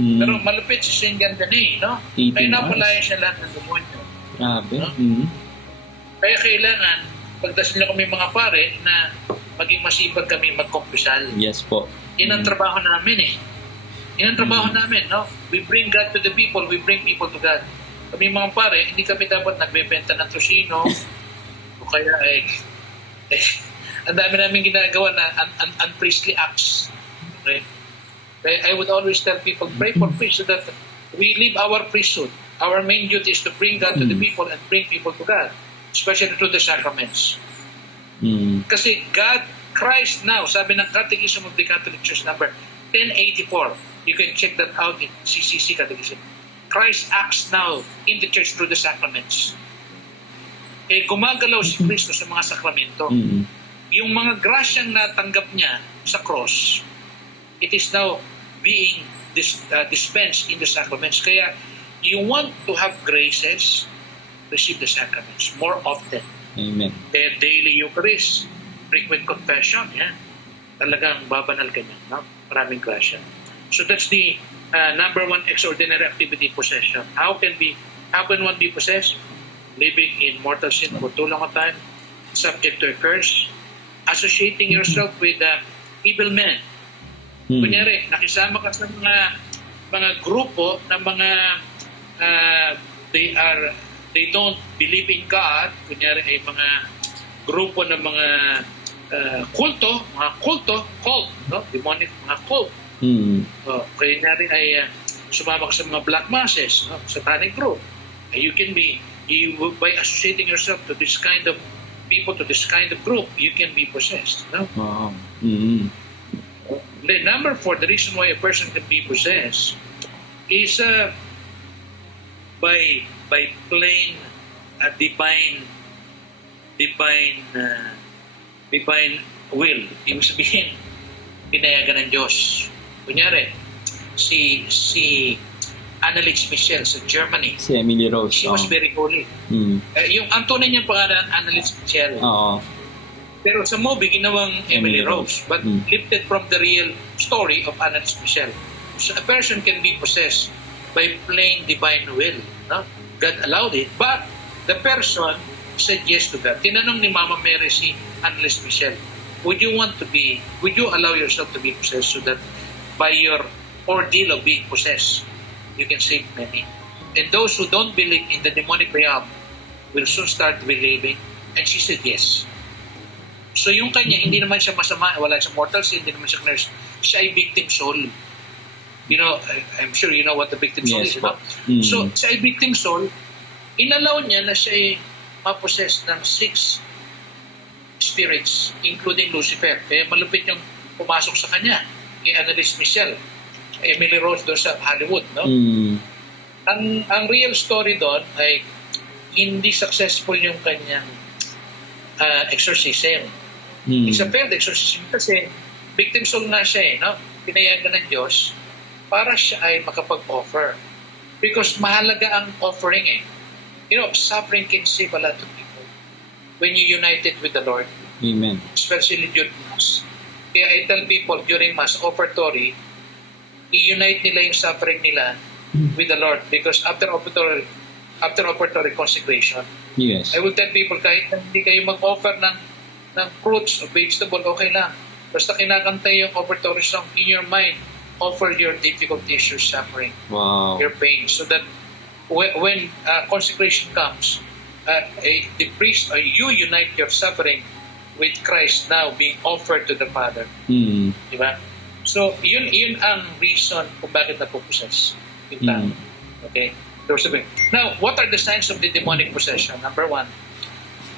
Mm. Pero malupit si Saint Gandanay, no? 18 Kaya napalaya hours. siya lahat ng demonyo. Grabe. No? Mm. Kaya kailangan, pagdasin niyo kami mga pare, na maging masipag kami magkumpisal. Yes po. Yan ang trabaho namin eh. Yan ang trabaho namin, no? We bring God to the people, we bring people to God. Kami mga pare, hindi kami dapat nagbebenta ng tosino o kaya ang dami namin ginagawa na unpriestly acts. Okay? Kaya I would always tell people, pray for priests so that we live our priesthood. Our main duty is to bring God to the people and bring people to God, especially through the sacraments. Mm. Kasi God, Christ now, sabi ng Catechism of the Catholic Church number 1084. You can check that out in CCC Catechism. Christ acts now in the church through the sacraments. Gumagalaw si Kristo sa mga sakramento. Mm. Yung mga grasyang natanggap niya sa cross, it is now being dispensed in the sacraments. Kaya, you want to have graces, receive the sacraments more often. Amen. Kaya daily Eucharist, frequent confession, yan. Talagang babanal ka niya, no? Maraming grasya. So that's the number one extraordinary activity, possession. How can one be possessed? Living in mortal sin for too long a time, subject to a curse, associating yourself with evil men. Kunyari, nakisama ka sa mga grupo na mga they don't believe in God. Kunyari ay mga grupo ng mga cult, no? Demonic mga cult. Kunyari ay sumama ka sa mga black masses, no? Satanic group. By associating yourself to this kind of people, to this kind of group, you can be possessed. No? Wow. Mm. The number 4, the reason why a person can be possessed is by plain divine will. Ibig sabihin, pinayagan ng Diyos. Kunyari, si Annelies Michel sa Germany. Si Emily Rose. She was very holy. Mm. Yung ang tunay niyang pangalan, Annelies Michel. Oo. Pero sa movie, ginawang Emily Rose. But lifted from the real story of Annelies Michel. So a person can be possessed by plain divine will. No? God allowed it. But the person said yes to God. Tinanong ni Mama Mary si Annelies Michel, would you allow yourself to be possessed so that by your ordeal of being possessed, you can save many? And those who don't believe in the demonic realm will soon start believing. And she said yes. So yung kanya, hindi naman siya masama, wala siyang mortal sin, hindi naman siya nurse. Siya ay victim soul. You know, I'm sure you know what the victim soul is. No? So siya ay victim soul, inalaw niya na siya ay mapossess ng 6 spirits, including Lucifer. Kaya malupit yung pumasok sa kanya, kay Annelies Michel, Emily Rose doon sa Hollywood. No? Ang real story doon ay hindi successful yung kanyang exorcism. It's a failed exorcism kasi victim soul na siya no? Pinayagan ng Diyos para siya ay makapag-offer. Because mahalaga ang offering You know, suffering can save a lot of people when you unite it with the Lord. Amen. Especially during Mass. Kaya I tell people during Mass offertory, i-unite nila yung suffering nila with the Lord because after offertory consecration, yes. I will tell people kahit hindi kayo mag-offer ng fruits or vegetable, okay lang. Basta kinakanta yung offertory song in your mind, offer your difficulties, your suffering, your pain, so that when consecration comes, the priest or you unite your suffering with Christ now being offered to the Father. Diba? So, yun ang reason kung bakit napopossess yung tao. Okay? Now, what are the signs of the demonic possession? Number 1,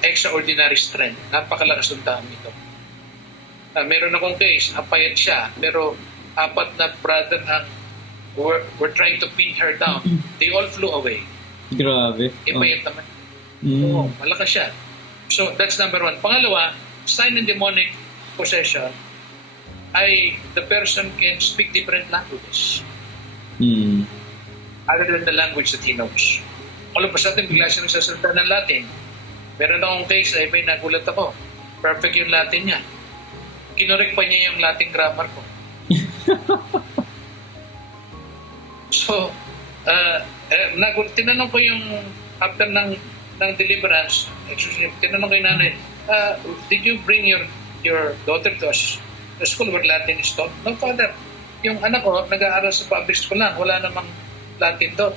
extraordinary strength. Napakalakas ng tao nito. Meron akong case, payat siya, pero 4 na brother ang were trying to pin her down. They all flew away. Grabe. Payat naman. Oo, malakas siya. So, that's number 1. Pangalawa, sign ng demonic possession ay the person can speak different languages other than the language that he knows. all of a sudden, bigla siya nagsasalita ng Latin. Meron akong case ay may nagulat ako. Perfect yung Latin niya. Kinorek pa niya yung Latin grammar ko. So, tinanong ko yung after ng deliverance, tinanong ko yung nanay, did you bring your daughter to a school where Latin is taught? No, Father. Yung anak ko, nag-aaral sa public school lang. Wala namang Latin doon.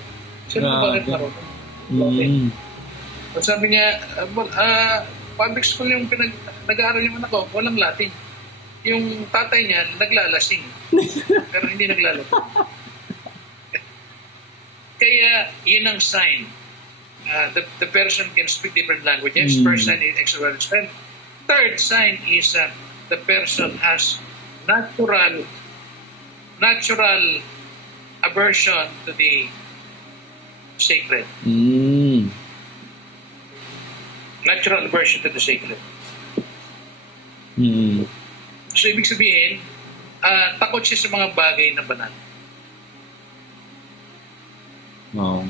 Sino bakit marunong? Latin. So, sabi niya, public school yung nag-aaral yung anak ko, walang Latin. Yung tatay niya, naglalasing. Pero hindi naglalasing. Kaya, yun ang sign. The person can speak different languages. First sign is extrovert strength. Third sign is the person has natural aversion to the sacred. Natural aversion to the sacred. So, ibig sabihin, takot siya sa mga bagay na banal. Wow.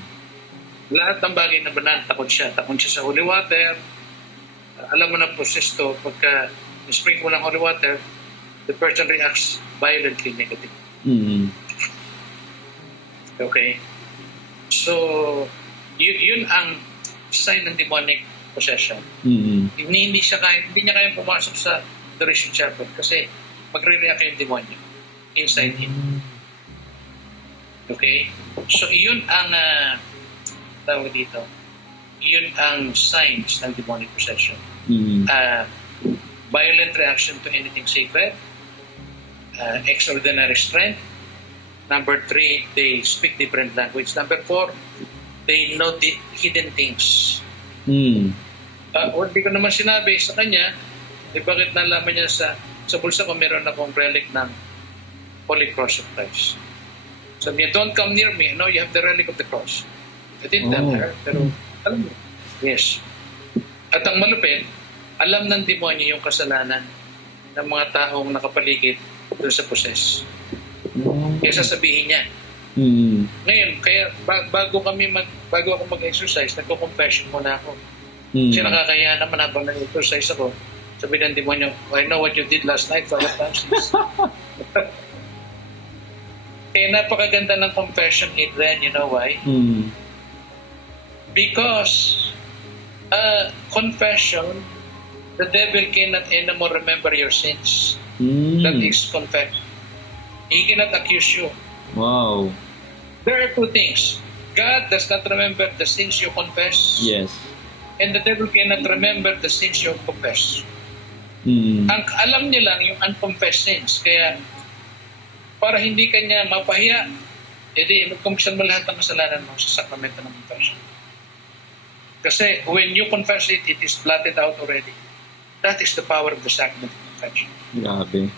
Lahat ng bagay na banal, takot siya. Takot siya sa holy water. Alam mo na process to, pagka spring mo ng holy water, the person reacts violently negative. Okay? So, yun ang sign ng demonic possession. Hindi niya kayang pumasok sa adoration chapel kasi magre-react yung demonyo inside him. Okay? So, yun ang tawag dito. Yun ang signs ng demonic possession. Violent reaction to anything sacred, extraordinary strength. Number 3, they speak different language. Number 4, they know the hidden things. Hindi ko naman sinabi sa kanya, bakit nalaman niya sa bulsa ko meron akong relic ng Holy Cross of Christ. Sabi niya, don't come near me. No, you have the relic of the cross. I didn't tell her, pero alam mo. Yes. At ang malupit, alam ng demonyo yung kasalanan ng mga taong nakapaligid doon sa possess. Kaya sasabihin niya. Ngayon, kaya bago ako mag-exercise, nagko-confession muna ako. Kasi nakakaya naman habang nag-exercise ako, sabi ng demonyo, I know what you did last night, Father Francis. Kaya napakaganda ng confession, Adrian, you know why? Because confession, the devil cannot anymore remember your sins. That is confession. He cannot accuse you. Wow. There are two things. God does not remember the sins you confess. Yes. And the devil cannot remember the sins you confess. Ang alam niya lang yung unconfessed sins. Kaya, para hindi kanya mapahiya, edi mag-confession mo lahat ng kasalanan mo sa sakramento ng confession. Kasi when you confess it, it is blotted out already. That is the power of the sacrament of confession. Grabe.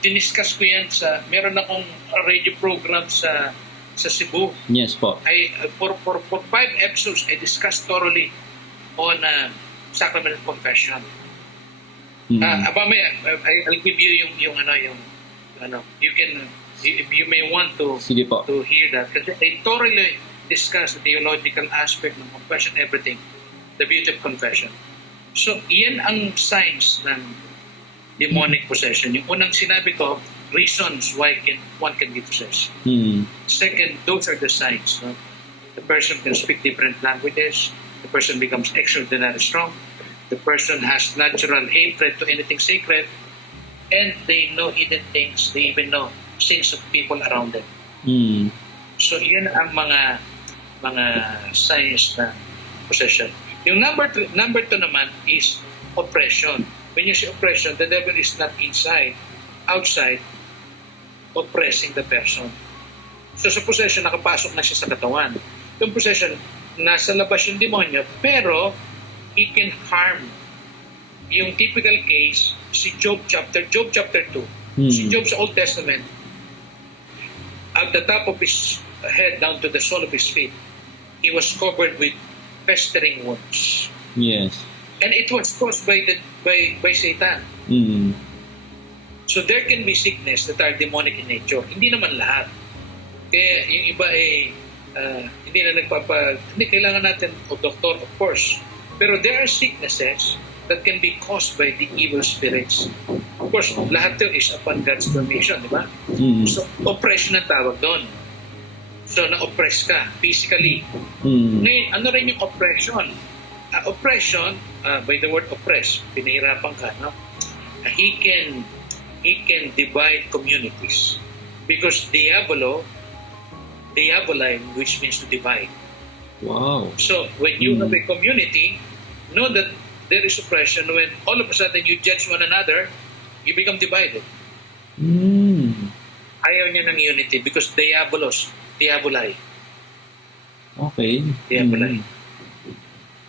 Diniscuss ko yan meron akong radio program sa Cebu. Yes po. For 5 episodes, I discussed thoroughly on sacrament of confession. I'll give you yung you may want to Sige po. to hear that. Kasi I thoroughly discuss the theological aspect ng confession, everything. The beauty of confession. So, iyan ang signs ng demonic possession. Yung unang sinabi ko, reasons why one can be possessed. Second, those are the signs. No? The person can speak different languages. The person becomes extraordinarily strong. The person has natural hatred to anything sacred. And they know hidden things. They even know sins of people around them. So, iyan ang mga signs ng possession. Yung number two naman is oppression. When you say oppression, the devil is not inside, outside, oppressing the person. So sa possession, nakapasok na siya sa katawan. Yung possession, nasa labas yung demonyo, pero it can harm. Yung typical case, si Job chapter 2. Si Job sa Old Testament, at the top of his head down to the sole of his feet, he was covered with festering wounds. Yes. And it was caused by Satan. So there can be sickness that are demonic in nature. Hindi naman lahat. Kaya yung iba ay hindi na hindi kailangan natin o doktor, of course. Pero there are sicknesses that can be caused by the evil spirits. Of course, lahat yun is upon God's permission, di ba? So, oppression ang tawag doon. So, na-oppress ka physically. Ngayon, ano rin yung oppression? Oppression, by the word oppress, pinahirapan ka, no? He can divide communities. Because diabolai, which means to divide. Wow. So, when you have a community, know that there is oppression. When all of a sudden you judge one another, you become divided. Ayaw niya ng unity because diabolai. Okay. Diabolai.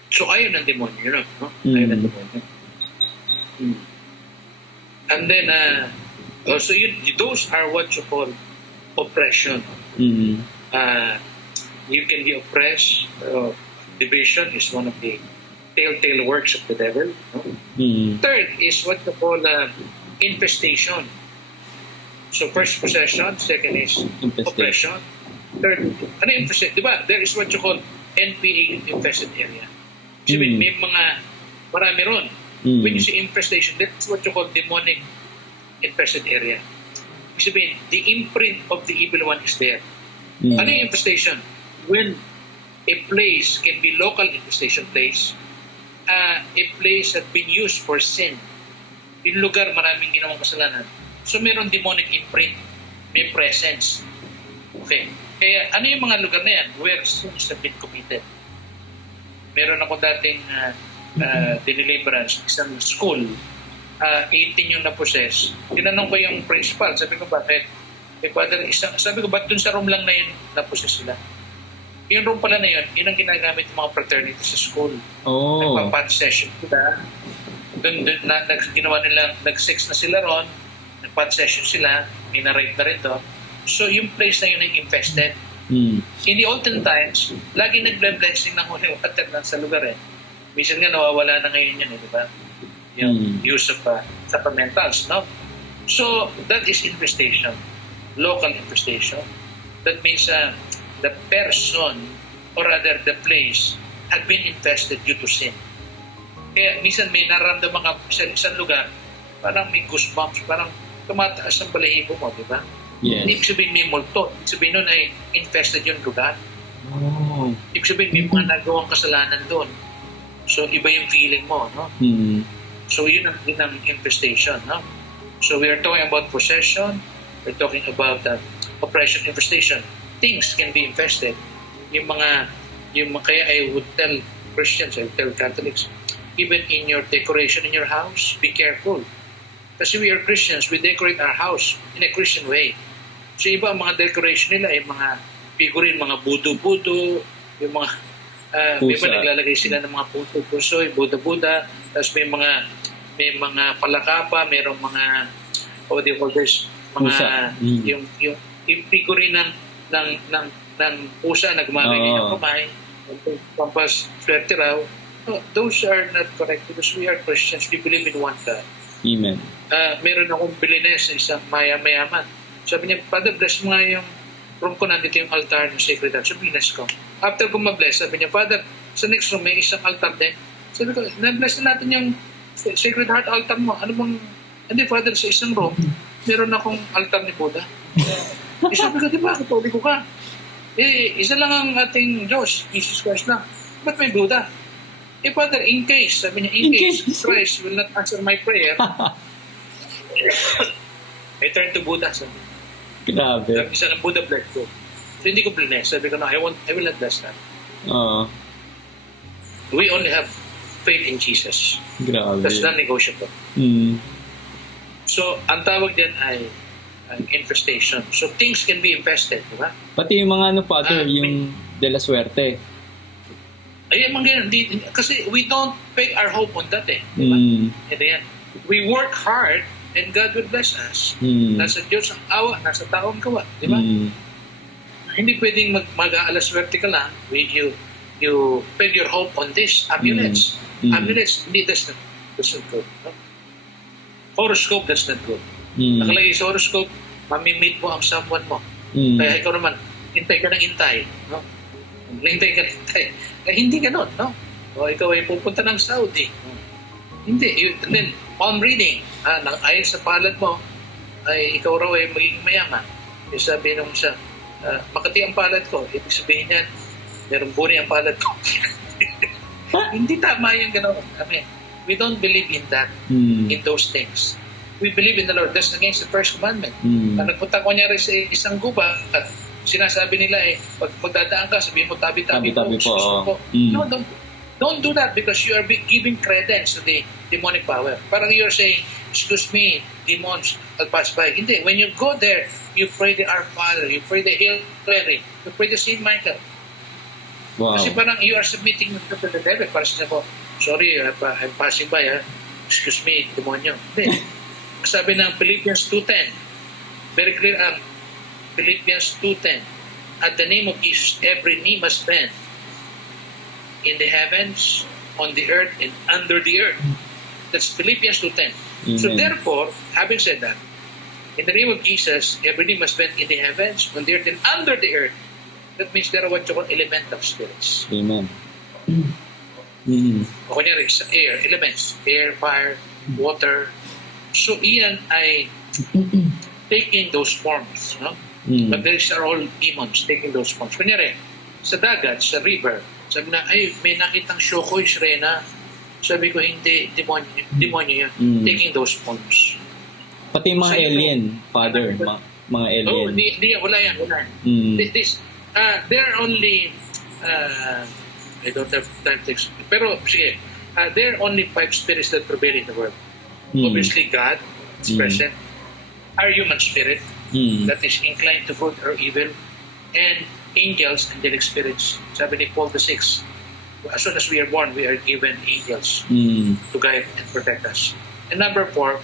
So, ayaw ng demonyo, you know? No? Ayaw ng demonyo. And then, also, those are what you call oppression. You can be oppressed. Division is one of the telltale works of the devil. No? Third is what you call infestation. So first possession, second is oppression. Third, ano infestation? Diba? There is what you call NPA, infested area. Sabihin, may marami ron. When you say infestation, that's what you call demonic infested area. Sabihin, the imprint of the evil one is there. Ano yung infestation? When a place can be local infestation place, a place that been used for sin. Yung lugar, maraming ginawang kasalanan. So, meron demonic imprint. May presence. Okay. Kaya, ano yung mga lugar na yan? Where sins have been committed. Meron ako dating deliverance, isang school, 18 yung na-possess. Tinanong ko yung principal, sabi ko, bakit? Sabi ko, ba't dun sa room lang na yun na-possess sila? Yung room pala na yun, yun ang ginagamit ng mga fraternity sa school. Nagpa-pot session sila. Doon ginawa nila, nag-sex na sila ron, nag-pot session sila, may na-rape na rin doon. So yung place na yun ay infested. In the olden times, lagi nag-blessing ng holy water lang sa lugar eh. Minsan nga nawawala na ngayon yun, di ba? Yung use of supplementals, no? So that is infestation, local infestation. That means the person, or rather the place, had been infested due to sin. Kaya minsan may nararamdaman ka sa isang lugar, parang may goosebumps, parang tumataas ang balahibo mo, di ba? Yes. Ibig sabihin may multo. Ibig sabihin nun ay infested yung lugar. Ibig sabihin may mga nagawang kasalanan doon. So iba yung feeling mo, no? So yun ang infestation, no? So we are talking about possession, we're talking about oppression, infestation. Things can be infested. Kaya I would tell Christians, I would tell Catholics, even in your decoration in your house, be careful. Kasi we are Christians, we decorate our house in a Christian way. So iba ang mga decoration nila ay mga figurine, mga budo-budo, yung mga may iba naglalagay sila ng mga puso, Buddha, tapos may mga palakapa, mayroong mga what do you call this? Mga yung figurine ng pusa na gumaganyan ng kamay, pampas swerte raw. No, those are not correct because we are Christians. We believe in one God. Amen. Meron akong bilines sa isang mayaman. Sabi niya, Father, bless mo nga yung room ko, nandito yung altar ng Sacred Heart. Sabi, bless ko. After ko ma-bless, sabi niya, Father, sa next room may isang altar din. Sabi ko, na-bless na natin yung Sacred Heart altar mo. Ano bang, hindi Father, sa isang room, meron akong altar ni Buddha. Sabi ko, di ba, katoliko ka? Isa lang ang ating Diyos, Jesus Christ lang. Ba't may Buddha? Father, in case, sabi niya, in case Christ will not answer my prayer, I turn to Buddha. Sabi Grabe. isa ng Buddha bless ko. So hindi ko bless. Sabi ko, no, I will not bless that. We only have faith in Jesus. Grabe. That's non-negotiable. So, ang tawag din ay infestation. So, things can be infested, di ba? Pati yung mga Father, yung de la suerte. Ayun, mga ganyan. Kasi we don't peg our hope on that eh. Di ba? Yan. We work hard and God will bless us. Nasa Diyos ang awa, nasa tao ang gawa. Di ba? Hindi pwedeng mag-aalaswerte ka lang when you peg your hope on this. Amulets. Amulets, hindi, that's not good. No? Horoscope, that's not good. Mm. Nakalagay sa horoscope, mamimit mo ang someone mo. Mm. Kaya ikaw naman, hintay ka ng hintay. No? Hintay ka ng hintay. Kaya hindi ganun, no? O ikaw ay pupunta ng Saudi. Hindi. And then, palm reading. Ayon sa palad mo, ay ikaw raw ay magiging mayaman. Yung sabi nung isa, makati ang palad ko. Ibig sabihin yan, merong buni ang palad ko. Hindi tama yung gano'n. We don't believe in that, in those things. We believe in the Lord. That's against the first commandment. Nagpunta ko niya rin sa isang guba at sinasabi nila pag magdadaan ka, sabihin mo tabi-tabi po. No, don't do that because you are giving credence to the demonic power. Parang you're saying, excuse me, demons, I'll pass by. Hindi. When you go there, you pray the Our Father, you pray the Hail Mary, you pray the Saint Michael. Wow. Kasi parang you are submitting to the devil. Parang sinabi, sorry, I'm passing by. Excuse me, demonyo. Hindi. Sabi ng Philippians 2:10, very clear Philippians 2:10, at the name of Jesus, every knee must bend in the heavens, on the earth, and under the earth. That's Philippians 2:10. So therefore, having said that, in the name of Jesus, every knee must bend in the heavens, on the earth, and under the earth. That means there are what you call elemental spirits. Amen. O kunyari, sa air, elements, air, fire, water. So iyan ay taking those forms, no? But these are all demons taking those forms. Kunyari, sa dagat, sa river, sabi na, ay, may nakitang shokoy, sirena. Sabi ko, hindi, demonyo yan. Taking those forms. Pati mga alien, Father, mga alien. Oh, wala yan. They're only, I don't have time to explain. Pero, sige, there are only 5 spirits that prevail in the world. Obviously, God is present. Our human spirit, that is inclined to good or evil, and angels, angelic spirits. Sabi ni Paul VI, as soon as we are born, we are given angels to guide and protect us. And number 4,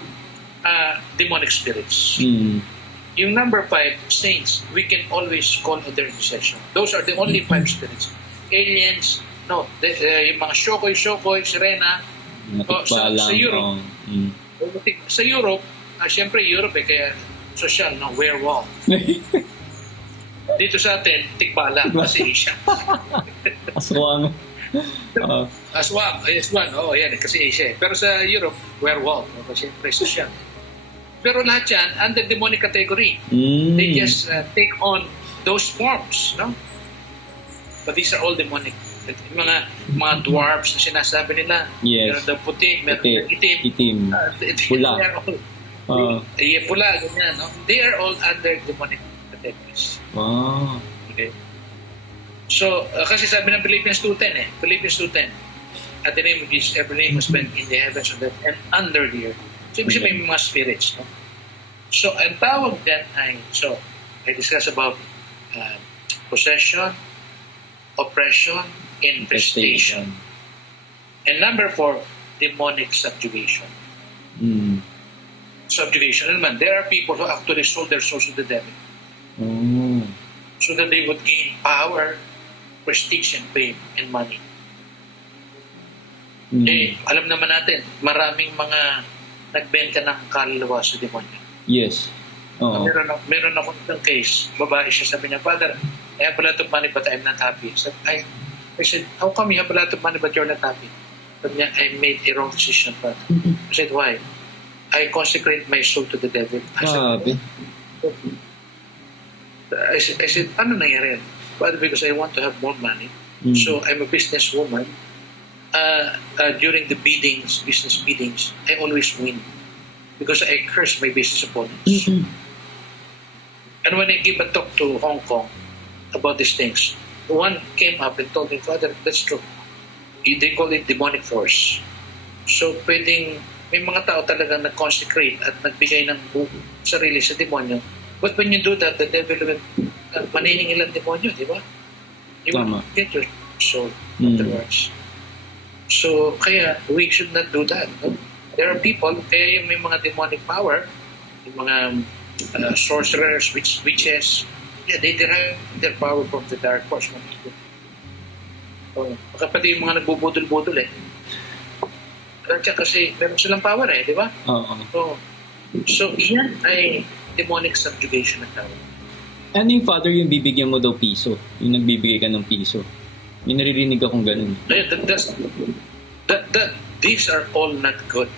demonic spirits. Yung number 5, saints, we can always call on their intercession. Those are the only 5 spirits. Aliens, no, yung mga shokoy, sirena, sa Europe. Sa Europe, syempre Europe kaya social, no, werewolf. Dito sa atin, tikbala, kasi Asia. Aswang. Aswang, yan, kasi Asia. Pero sa Europe, werewolf, kasi social. Pero lahat yan, under demonic category. They just take on those forms, no? But these are all demonic. Mga dwarfs na sinasabi nila. Yes. Meron daw puti, meron itim. Pula. Pula, ganyan, no? They are all under demonic categories. Wow. Okay. So, kasi sabi ng Philippians 2:10 Philippians 2:10, at the name of Jesus, every name must bend in the heavens and under the earth. So, ibig sabihin may mga spirits, no? So, ang tawag dyan ay, so, I discuss about possession, oppression, infestation. And number 4, demonic subjugation. Subjugation. Naman, there are people who actually sold their souls to the devil. So that they would gain power, prestige, and fame, and money. Alam naman natin, maraming mga nagbenta ng kaluluwa sa demonyo. Yes. Meron ako isang case, babae siya, sabi niya, Father, I have a lot of money but I'm not happy. So I said, how come you have a lot of money but you're not happy? Sabi niya, I made a wrong decision, Father. I said, why? I consecrate my soul to the devil. I said, ano nangyari? Father, because I want to have more money. So I'm a businesswoman. During the business biddings, I always win because I curse my business opponents. And when I give a talk to Hong Kong about these things, one came up and told me, Father, that's true. They call it demonic force. So pwedeng may mga tao talagang nag-consecrate at nagbigay ng sarili sa demonyo. But when you do that, the devil will maniningil ang demonyo, di ba? You will get your soul afterwards. So, kaya we should not do that. No? There are people, kaya yung may mga demonic power, yung mga sorcerers, witches, they derive their power from the dark force. Baka pati yung mga nagbubudol-budol Kasi meron silang power di ba? Oo. So yan ay demonic subjugation ng tao. Ano yung Father, yung bibigyan mo daw piso? Yung nagbibigay ka ng piso? Yung naririnig akong ganun. These are all not good.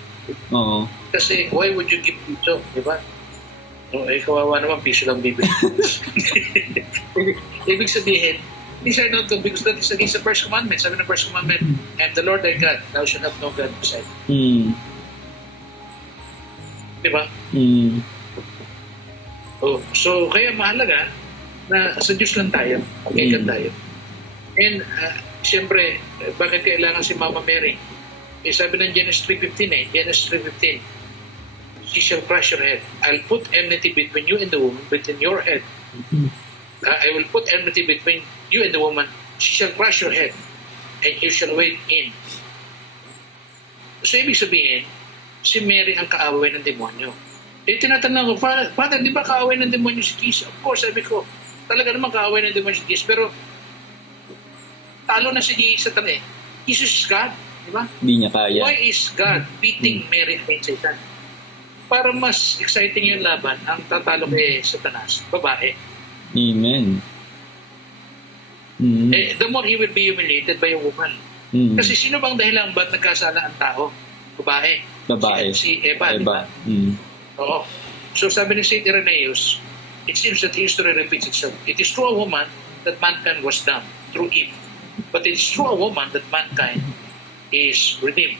Oo. Kasi why would you give piso, di ba? Kawawa naman, piso lang bibigyan. Ibig sabihin, these are not good because that is against the first commandment. Sabi ng first commandment, I am the Lord thy God, thou shalt have no God beside me. Di ba? So kaya mahalaga na sa Diyos lang tayo, magkailan tayo. And siyempre, bakit kailangan si Mama Mary? Sabi ng Genesis 3:15 Genesis 3:15, she shall crush your head. I'll put enmity between you and the woman, between your head. I will put enmity between you and the woman. She shall crush your head, and you shall wade in. So ibig sabihin, si Mary ang kaaway ng demonyo. Tinatanong ko, Father, di ba kaaway ng demonyo si Jesus? Of course, sabi ko, talaga naman kaaway ng demonyo si Jesus. Pero, talo na si Jesus sa Jesus is God, di ba? Hindi niya kaya. Why is God beating Mary against Satan? Para mas exciting yung laban, ang tatalo kay Satanas, babae. Amen. The more he will be humiliated by a woman. Kasi sino bang dahilan ba't nagkasala ang tao? Babae. Si Eva. Di ba? Oo. So sabi ni St. Irenaeus, it seems that history repeats itself. It is through a woman that mankind was damned, through Eve. But it is through a woman that mankind is redeemed,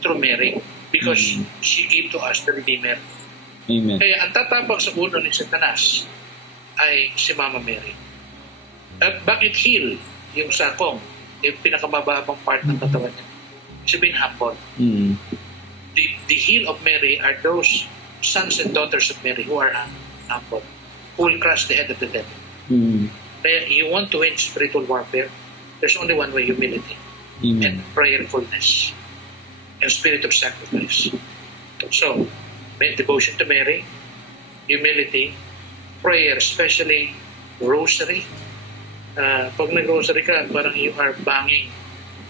through Mary. Because she gave to us the Redeemer. Amen. Kaya ang tatabak sa ulo ni Satanas ay si Mama Mary. At bakit heel yung sakong, yung pinakamababang part ng katawan niya? Sabihin humble. The heel of Mary are those sons and daughters of Mary who are humble, who will crush the head of the devil. Kaya you want to win spiritual warfare, there's only one way, humility. And prayerfulness and spirit of sacrifice. So, devotion to Mary, humility, prayer, especially rosary. Pag nag-rosary ka, parang you are banging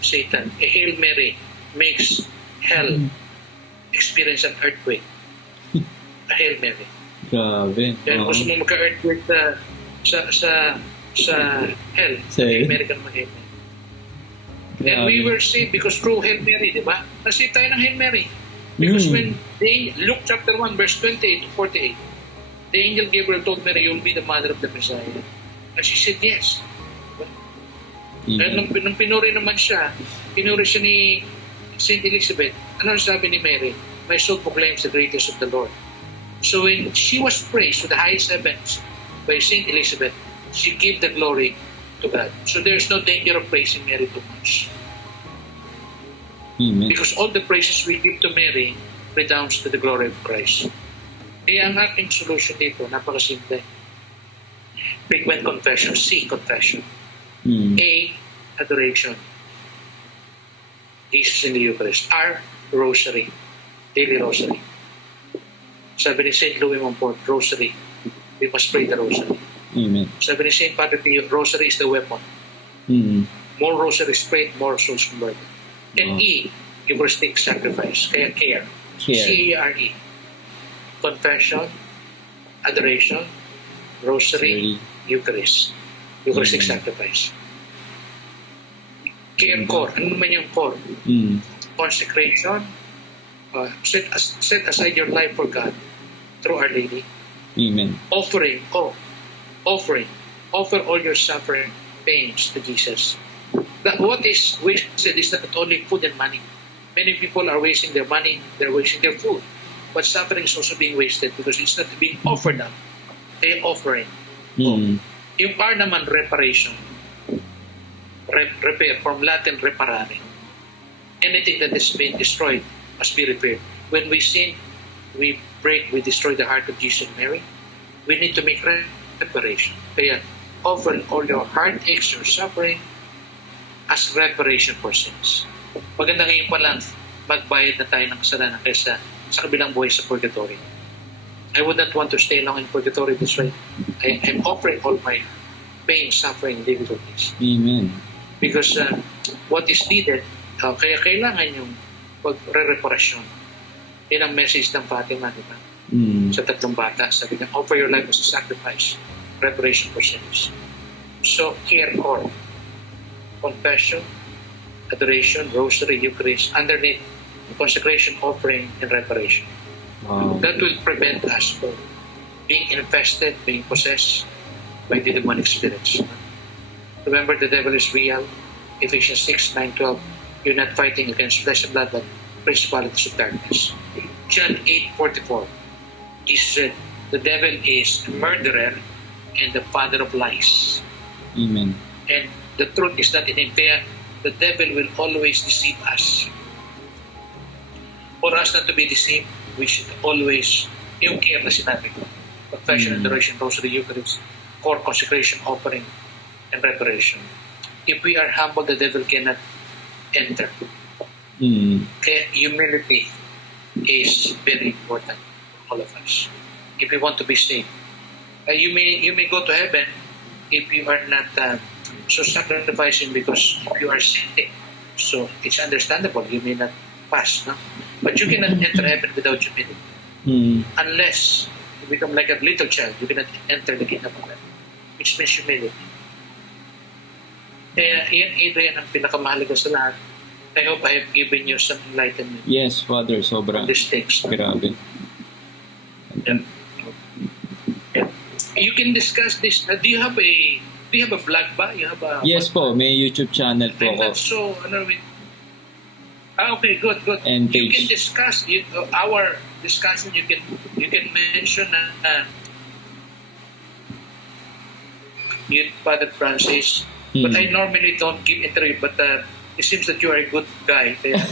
Satan. A Hail Mary makes hell experience an earthquake. A Hail Mary. Grabe. Dahil gusto mo magka-earthquake sa hell, Hail Mary ka mag-Hail Mary. And we were saved because through Hail Mary, di ba? Nasave tayo ng Hail Mary. Because when Luke chapter 1, verse 28 to 48, the angel Gabriel told Mary, you'll be the mother of the Messiah. And she said, yes. And nung pinuri naman siya, pinuri siya ni Saint Elizabeth. Ano sabi ni Mary? My soul proclaims the greatness of the Lord. So when she was praised to the highest heavens by Saint Elizabeth, she gave the glory to God. So there's no danger of praising Mary too much. Amen. Because all the praises we give to Mary redounds to the glory of Christ. Kaya ang aking solution dito, napakasimple. Frequent confession. C, confession. A, adoration. Jesus in the Eucharist. R, rosary. Daily rosary. Sabi ni St. Louis Montfort, rosary. We must pray the rosary. Amen. Sabi ni St. Padre Pio, rosary is the weapon. More rosaries prayed, more souls converted. And E, Eucharistic sacrifice. Kaya care. C-A-R-E. Confession, adoration, rosary, Eucharist. Eucharistic sacrifice. Care core. Ano naman yung core? Consecration. Set aside your life for God through Our Lady. Amen. Offering. Offering. Offer all your suffering, pains to Jesus. What is wasted is not only food and money. Many people are wasting their money, they're wasting their food. But suffering is also being wasted because it's not being offered up. They're offering. Yung R naman, reparation. Repair, from Latin reparare. Anything that has been destroyed must be repaired. When we sin, we break, we destroy the heart of Jesus and Mary. We need to make reparation. Kaya, offer all your heartaches, your suffering, as reparation for sins. Maganda ngayon pa lang, magbayad na tayo ng kasalanan kaysa sa kabilang buhay sa purgatory. I would not want to stay long in purgatory this way. I'm offering all my pain, suffering, difficulties. Amen. Because what is needed, kaya kailangan yung pagre-reparasyon. Yan ang message ng Fatima, di ba? Mm. Sa tatlong bata, sabi niya, offer your life as a sacrifice, reparation for sins. So, here all, confession, adoration, rosary, Eucharist, underneath, consecration, offering, and reparation. Wow. That will prevent us from being infested, being possessed by the demonic spirits. Remember, the devil is real. Ephesians 6:9-12. You're not fighting against flesh and blood, but principalities of darkness. John 8:44. Jesus said, the devil is a murderer and the father of lies. Amen. And the truth is not in him. Kaya the devil will always deceive us. For us not to be deceived, we should always, yung care na sinabi ko, confession, adoration, rosary, Eucharist, core consecration, offering, and reparation. If we are humble, the devil cannot enter. Kaya humility is very important for all of us. If we want to be saved, you may go to heaven if you are not so sacrificing because you are sick. So it's understandable you may not pass, no? But you cannot enter heaven without humility. Unless you become like a little child, you cannot enter the kingdom of heaven, which means humility. Kaya yan ang pinakamahalaga sa lahat. I hope I have given you some enlightenment. Yes, Father, sobra. On these things. Grabe. Yeah. You can discuss this. Do you have a blog ba? You have a Yes po, may YouTube channel po I'm ako. not so okay, good. And You page. can discuss our discussion. You can mention Father Francis. But I normally don't give interview. But it seems that you are a good guy. Kaya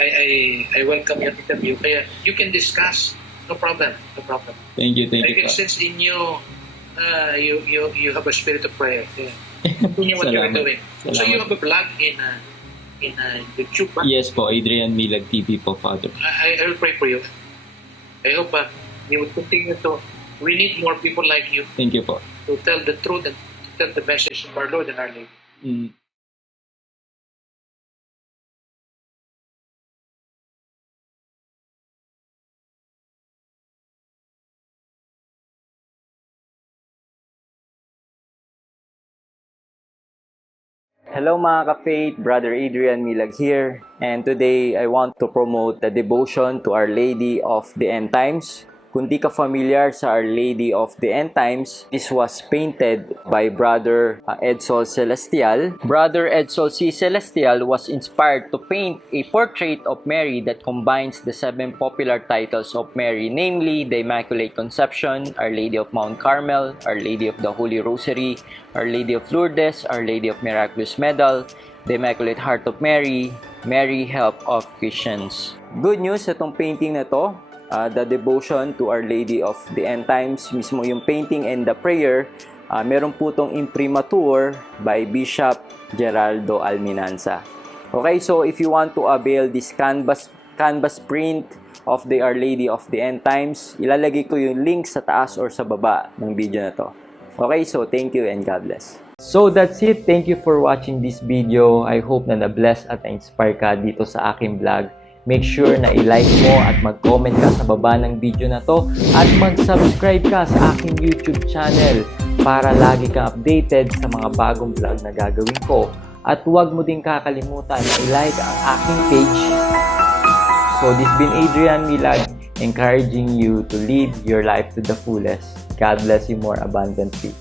I welcome your interview. Kaya you can discuss. No problem. Thank you, I can sense in you, you have a spirit of prayer. Yeah. Continue what you're Salamat. doing. So you have a blog in YouTube. Ba? Yes po, Adrian Milag TV po, Father. I will pray for you. I hope you will continue to. We need more people like you Thank you po. to tell the truth and to tell the message of our Lord and our Lady. Hello mga ka-faith, Brother Adrian Milag here, and today I want to promote the devotion to Our Lady of the End Times. Kung di ka familiar sa Our Lady of the End Times, this was painted by Brother Edsol Celestial. Brother Edsol C. Celestial was inspired to paint a portrait of Mary that combines the 7 popular titles of Mary, namely the Immaculate Conception, Our Lady of Mount Carmel, Our Lady of the Holy Rosary, Our Lady of Lourdes, Our Lady of Miraculous Medal, the Immaculate Heart of Mary, Mary Help of Christians. Good news sa itong painting na to. The devotion to Our Lady of the End Times, mismo yung painting and the prayer, meron po itong imprimatur by Bishop Geraldo Alminanza. Okay, so if you want to avail this canvas print of the Our Lady of the End Times, ilalagay ko yung link sa taas or sa baba ng video na to. Okay, so thank you and God bless. So that's it. Thank you for watching this video. I hope na na-bless at na-inspire ka dito sa aking vlog. Make sure na i-like mo at mag-comment ka sa baba ng video na to at mag-subscribe ka sa aking YouTube channel para lagi kang updated sa mga bagong vlog na gagawin ko. At huwag mo din kakalimutan na i-like ang aking page. So this been Adrian Milag, encouraging you to live your life to the fullest. God bless you more abundantly.